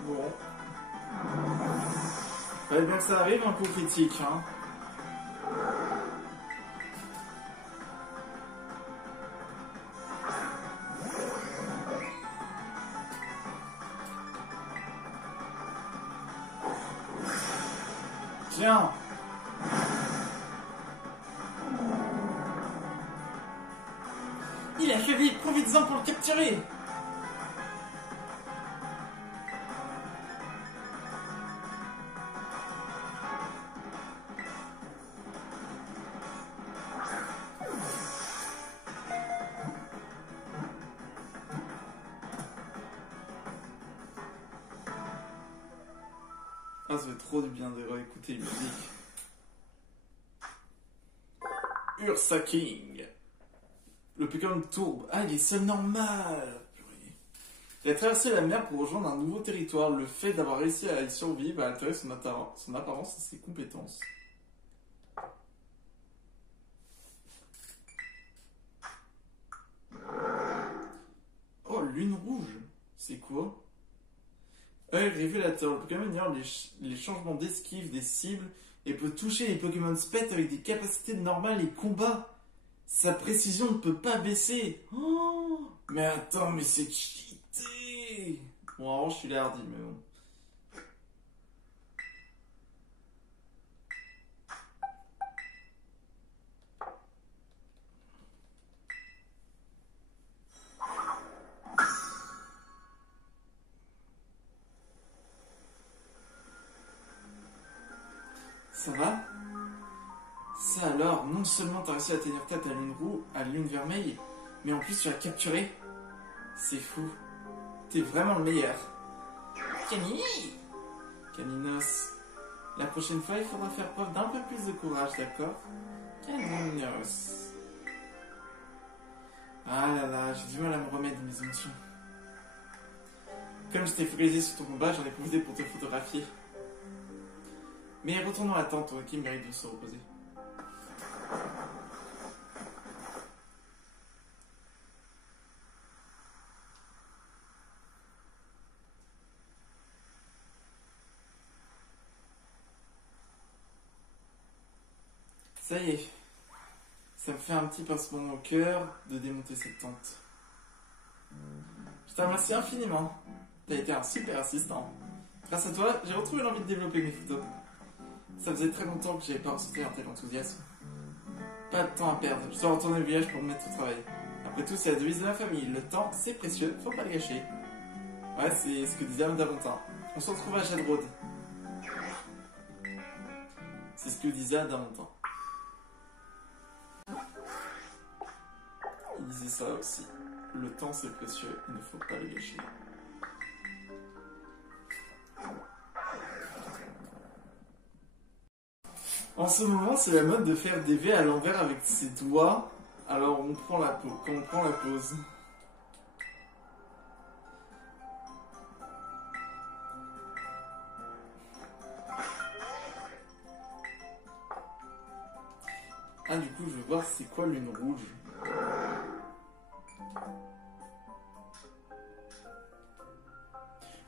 Bon. Fallait bien que ça arrive un coup critique, hein. Tiens. Il a fait vite, profites-en pour le capturer. Ah, ça fait trop du bien de réécouter une musique. Ursa King. Le Pokémon tourbe. Ah, il est seul normal. Purée. Il a traversé la mer pour rejoindre un nouveau territoire. Le fait d'avoir réussi à y survivre a altéré son apparence et ses compétences. Oh, lune rouge. C'est quoi? Œil révélateur. Le Pokémon ignore les changements d'esquive des cibles et peut toucher les Pokémon Spet avec des capacités normales et combat. Sa précision ne peut pas baisser. Oh, mais attends, mais c'est cheaté. Bon, en revanche, je suis là hardi, mais bon. Ça va? Ça alors, non seulement t'as réussi à tenir tête à la lune vermeille, mais en plus tu l'as capturé. C'est fou. T'es vraiment le meilleur. Caninos. La prochaine fois, il faudra faire preuve d'un peu plus de courage, d'accord? Caninos. Ah là là, j'ai du mal à me remettre de mes émotions. Comme je t'ai focalisé sur ton combat, j'en ai profité pour te photographier. Mais retournons à la tente, toi qui mérite de se reposer. Ça y est, ça me fait un petit pincement au cœur de démonter cette tente. Je te remercie infiniment. T'as été un super assistant. Grâce à toi, j'ai retrouvé l'envie de développer mes photos. Ça faisait très longtemps que j'avais pas ressenti un tel enthousiasme. Pas de temps à perdre, je dois retourner au village pour me mettre au travail. Après tout, c'est la devise de la famille. Le temps, c'est précieux, faut pas le gâcher. Ouais, c'est ce que disait Madame Davantin. On se retrouve à Jadrod. C'est ce que disait Davantin. Il disait ça aussi. Le temps c'est précieux, il ne faut pas le gâcher. En ce moment, c'est la mode de faire des V à l'envers avec ses doigts. Alors on prend la pause. Quand on prend la pause. Ah, du coup, je veux voir c'est quoi lune rouge.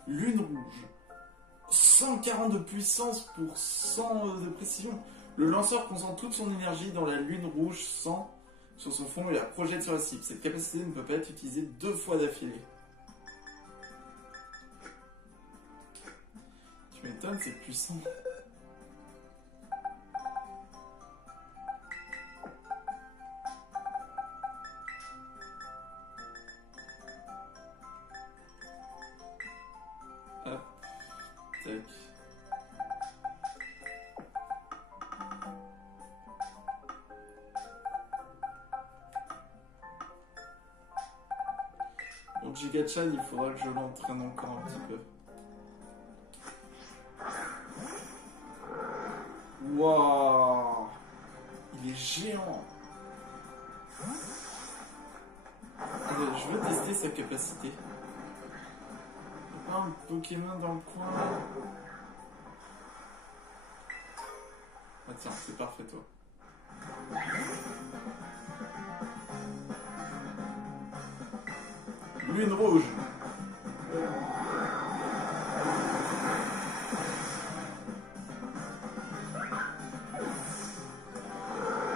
Lune rouge. 140 de puissance pour 100 de précision. Le lanceur concentre toute son énergie dans la lune rouge 100 sur son fond et la projette sur la cible. Cette capacité ne peut pas être utilisée 2 fois d'affilée. Tu m'étonnes, c'est puissant. Hop. Tac. Donc Gigachad, il faudra que je l'entraîne encore un petit peu. Waouh, il est géant. Allez, je veux tester sa capacité. Il y a pas un Pokémon dans le coin. Ah tiens, c'est parfait toi. Lune rouge.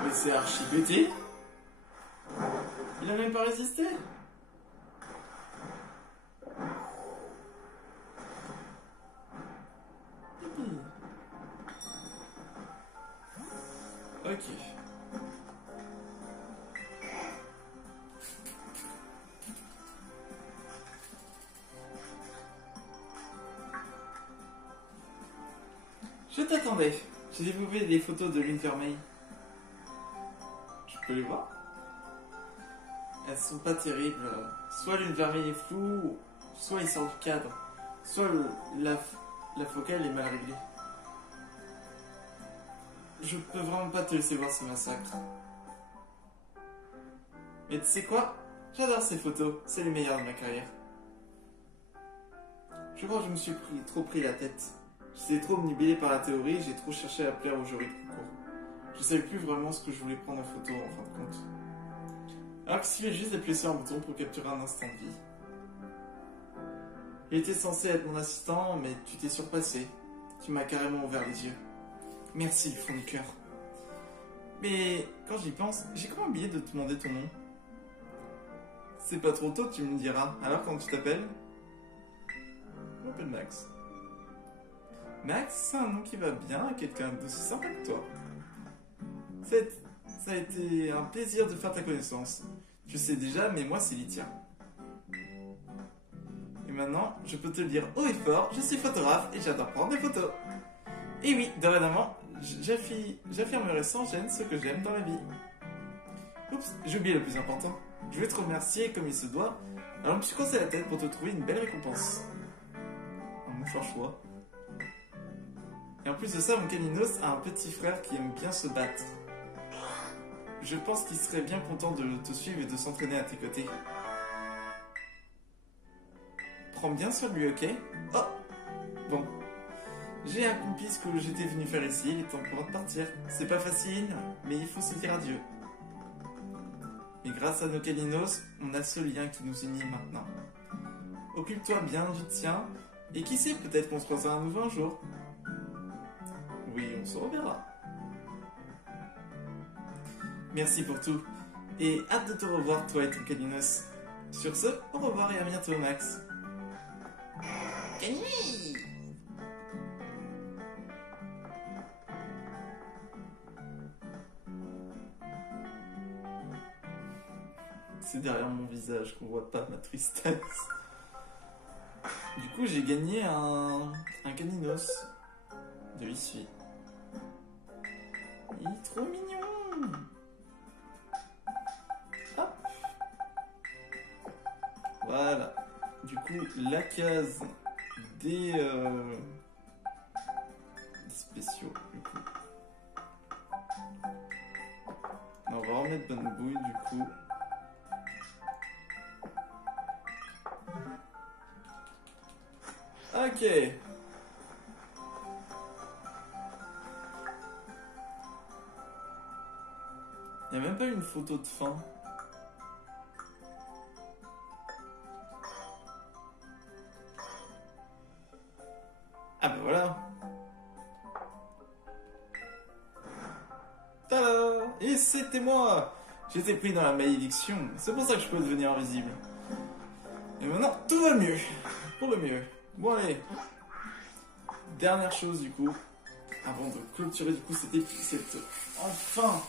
Mais c'est archi pété. Il a même pas résisté. Ok. Je t'attendais. J'ai développé des photos de lune vermeille. Je peux les voir? Elles sont pas terribles. Soit lune vermeille est floue, soit il sort du cadre, soit la focale est mal réglée. Je peux vraiment pas te laisser voir ce massacre. Mais tu sais quoi? J'adore ces photos, c'est les meilleures de ma carrière. Je crois que je me suis trop pris la tête. J'étais trop omnibulé par la théorie, j'ai trop cherché à plaire au jury de concours. Je savais plus vraiment ce que je voulais prendre en photo en fin de compte. Alors qu'il suffit juste d'appuyer sur un bouton pour capturer un instant de vie. Il était censé être mon assistant, mais tu t'es surpassé. Tu m'as carrément ouvert les yeux. Merci du fond du cœur. Mais quand j'y pense, j'ai quand même oublié de te demander ton nom. C'est pas trop tôt, tu me diras. Alors quand tu t'appelles? Je m'appelle Max. Max, c'est un nom qui va bien à quelqu'un d'aussi sympa que toi. Ça a été un plaisir de faire ta connaissance. Tu sais déjà, mais moi c'est Lythia. Et maintenant, je peux te le dire haut et fort, je suis photographe et j'adore prendre des photos. Et oui, dorénavant, J'affirmerai sans gêne ce que j'aime dans la vie. Oups, j'ai oublié le plus important. Je vais te remercier comme il se doit, alors je me suis cassé la tête pour te trouver une belle récompense. Un mouchoir choix. Et en plus de ça, mon caninos a un petit frère qui aime bien se battre. Je pense qu'il serait bien content de te suivre et de s'entraîner à tes côtés. Prends bien soin de lui, ok? Oh! Bon. J'ai accompli ce que j'étais venu faire ici, il est temps pour moi de partir. C'est pas facile, mais il faut se dire adieu. Et grâce à nos caninos, on a ce lien qui nous unit maintenant. Occupe-toi bien du tien, et qui sait, peut-être qu'on se croisera à nouveau un jour. Oui, on se reverra. Merci pour tout, et hâte de te revoir toi et ton caninos. Sur ce, au revoir et à bientôt Max. Cani! C'est derrière mon visage qu'on voit pas ma tristesse. Du coup, j'ai gagné un caninos de Issui. Il est trop mignon. Hop. Voilà. Du coup, la case des spéciaux. Du coup. On va remettre bonne bouille du coup. Ok. Il n'y a même pas une photo de fin. Ah ben voilà. Tada! Et c'était moi! J'étais pris dans la malédiction. C'est pour ça que je peux devenir invisible. Et maintenant, tout va mieux. Pour le mieux. Bon allez. Dernière chose du coup. Avant de clôturer du coup cette enfin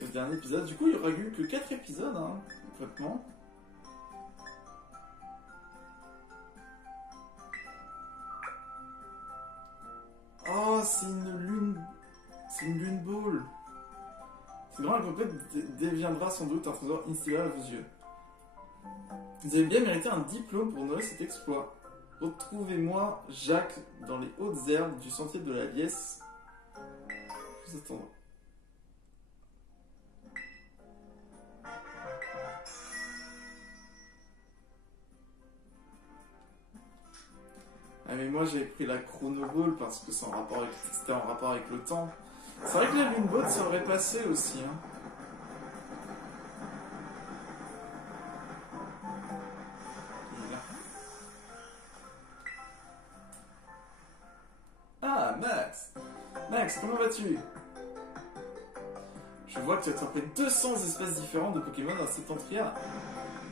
le dernier épisode. Du coup, il n'y aura eu que 4 épisodes, hein, complètement. Oh, c'est une lune. C'est une lune boule. Cette grande complète deviendra sans doute un trésor inestimable à vos yeux. Vous avez bien mérité un diplôme pour honorer cet exploit. Retrouvez-moi, Jacques, dans les hautes herbes du sentier de la Liesse. Je vous attends. Ah mais moi j'ai pris la chronoball parce que c'était en rapport avec le temps. C'est vrai que la lune botte ça aurait passé aussi. Hein. Ah Max! Max, comment vas-tu? Je vois que tu as trouvé 200 espèces différentes de Pokémon dans Septentria.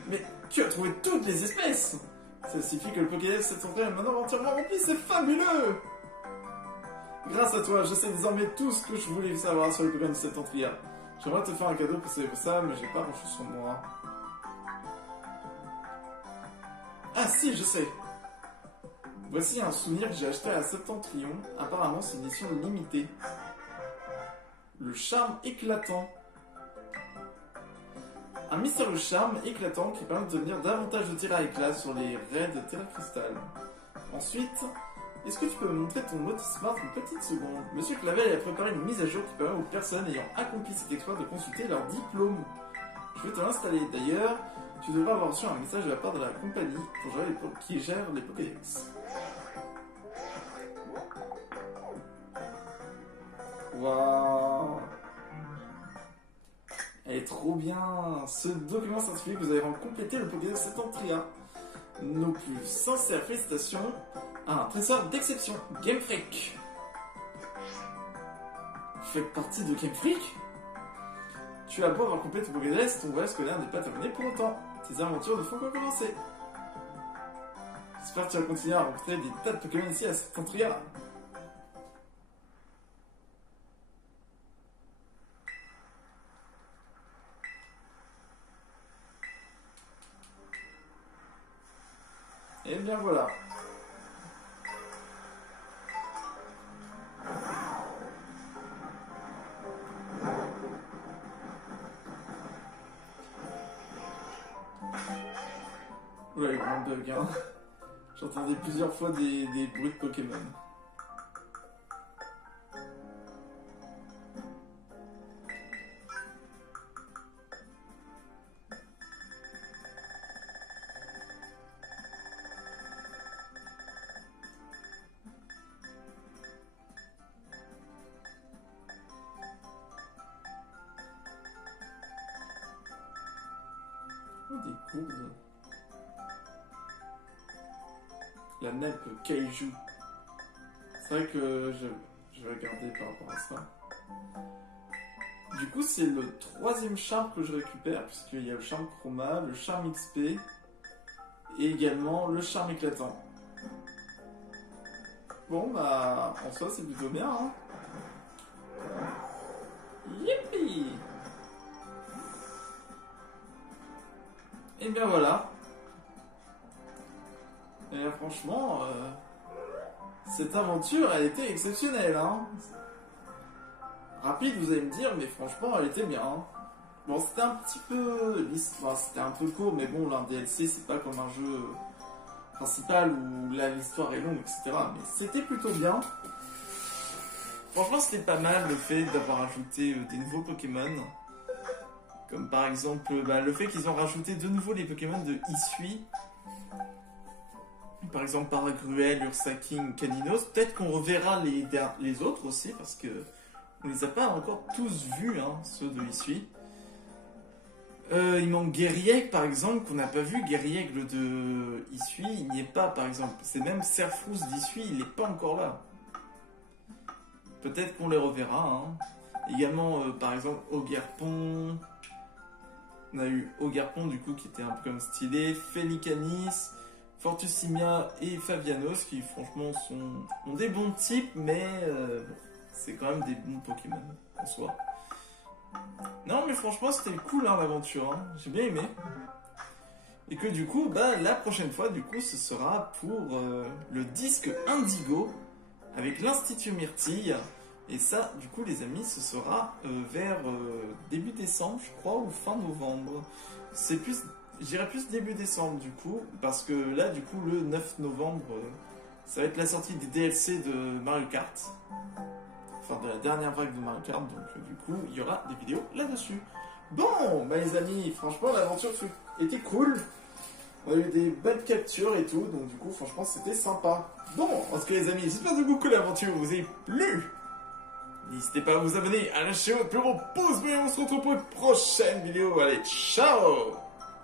Mais tu as trouvé toutes les espèces! Ça signifie que le Pokédex Septentria est maintenant entièrement rempli, c'est fabuleux! Grâce à toi, je sais désormais tout ce que je voulais savoir sur le Pokémon de Septentria. J'aimerais te faire un cadeau pour ça, mais j'ai pas grand chose sur moi. Ah si, je sais! Voici un souvenir que j'ai acheté à Septentrion. Apparemment, c'est une édition limitée. Le charme éclatant. Un mystérieux charme éclatant qui permet de devenir davantage de tir à éclat sur les raids de Terra Crystal. Ensuite, est-ce que tu peux me montrer ton mode smart une petite seconde? Monsieur Clavel a préparé une mise à jour qui permet aux personnes ayant accompli cet exploit de consulter leur diplôme. Je vais te l'installer. D'ailleurs, tu devras avoir reçu un message de la part de la compagnie qui gère les Pokédex. Waouh! Elle est trop bien! Ce document certifie que vous avez complété le Pokédex Septentria. Nos plus sincères félicitations à un trésor d'exception, Game Freak. Vous faites partie de Game Freak? Tu as beau avoir complété ton Pokédex, ton voyage scolaire n'est pas terminé pour autant. Tes aventures ne font que commencer. J'espère que tu vas continuer à rencontrer des tas de Pokémon ici à Septentria. Et bien voilà. Oula, il y a un bug, hein. J'entendais plusieurs fois des bruits de Pokémon. Oh, des gourdes. La nappe Kaiju. C'est vrai que je vais regarder par rapport à ça. Du coup, c'est le 3e charme que je récupère, puisqu'il y a le charme Chroma, le charme XP, et également le charme éclatant. Bon, bah, en soi, c'est plutôt bien, hein. Yippee! Et bien voilà. Et franchement, cette aventure, elle était exceptionnelle, hein. Rapide, vous allez me dire, mais franchement, elle était bien. Hein. Bon, c'était un petit peu... l'histoire, c'était un peu court, mais bon, l'un DLC, c'est pas comme un jeu principal où là, l'histoire est longue, etc. Mais c'était plutôt bien. Franchement, c'était pas mal le fait d'avoir ajouté des nouveaux Pokémon. Comme par exemple, le fait qu'ils ont rajouté de nouveau les Pokémon de Hisui. Par exemple, Paragruel, Ursaking, Caninos. Peut-être qu'on reverra les autres aussi, parce que on les a pas encore tous vus, hein, ceux de Hisui. Il manque Guerriègle, par exemple, qu'on n'a pas vu. Guerriègle de Hisui, il n'y est pas, par exemple. C'est même Serfrousse d'Hisui, il n'est pas encore là. Peut-être qu'on les reverra. Hein. Également, par exemple, Ogerpon. On a eu Ogerpon, du coup, qui était un peu comme stylé. Félicanis, Fortusimia et Fabianos, qui, franchement, ont des bons types, mais bon, c'est quand même des bons Pokémon, en soi. Non, mais franchement, c'était cool, hein, l'aventure. Hein. J'ai bien aimé. Et que, du coup, la prochaine fois, du coup, ce sera pour le disque Indigo, avec l'Institut Myrtille. Et ça, du coup, les amis, ce sera vers début décembre, je crois, ou fin novembre. C'est plus, je dirais plus début décembre, du coup, parce que là, du coup, le 9 novembre, ça va être la sortie des DLC de Mario Kart. Enfin, de la dernière vague de Mario Kart, donc du coup, il y aura des vidéos là-dessus. Bon, les amis, franchement, l'aventure était cool. On a eu des belles captures et tout, donc du coup, franchement, c'était sympa. Bon, en tout cas, les amis, j'espère que l'aventure vous ait plu. N'hésitez pas à vous abonner, à lâcher votre plus gros pouce bleu, on se retrouve pour une prochaine vidéo. Allez, ciao!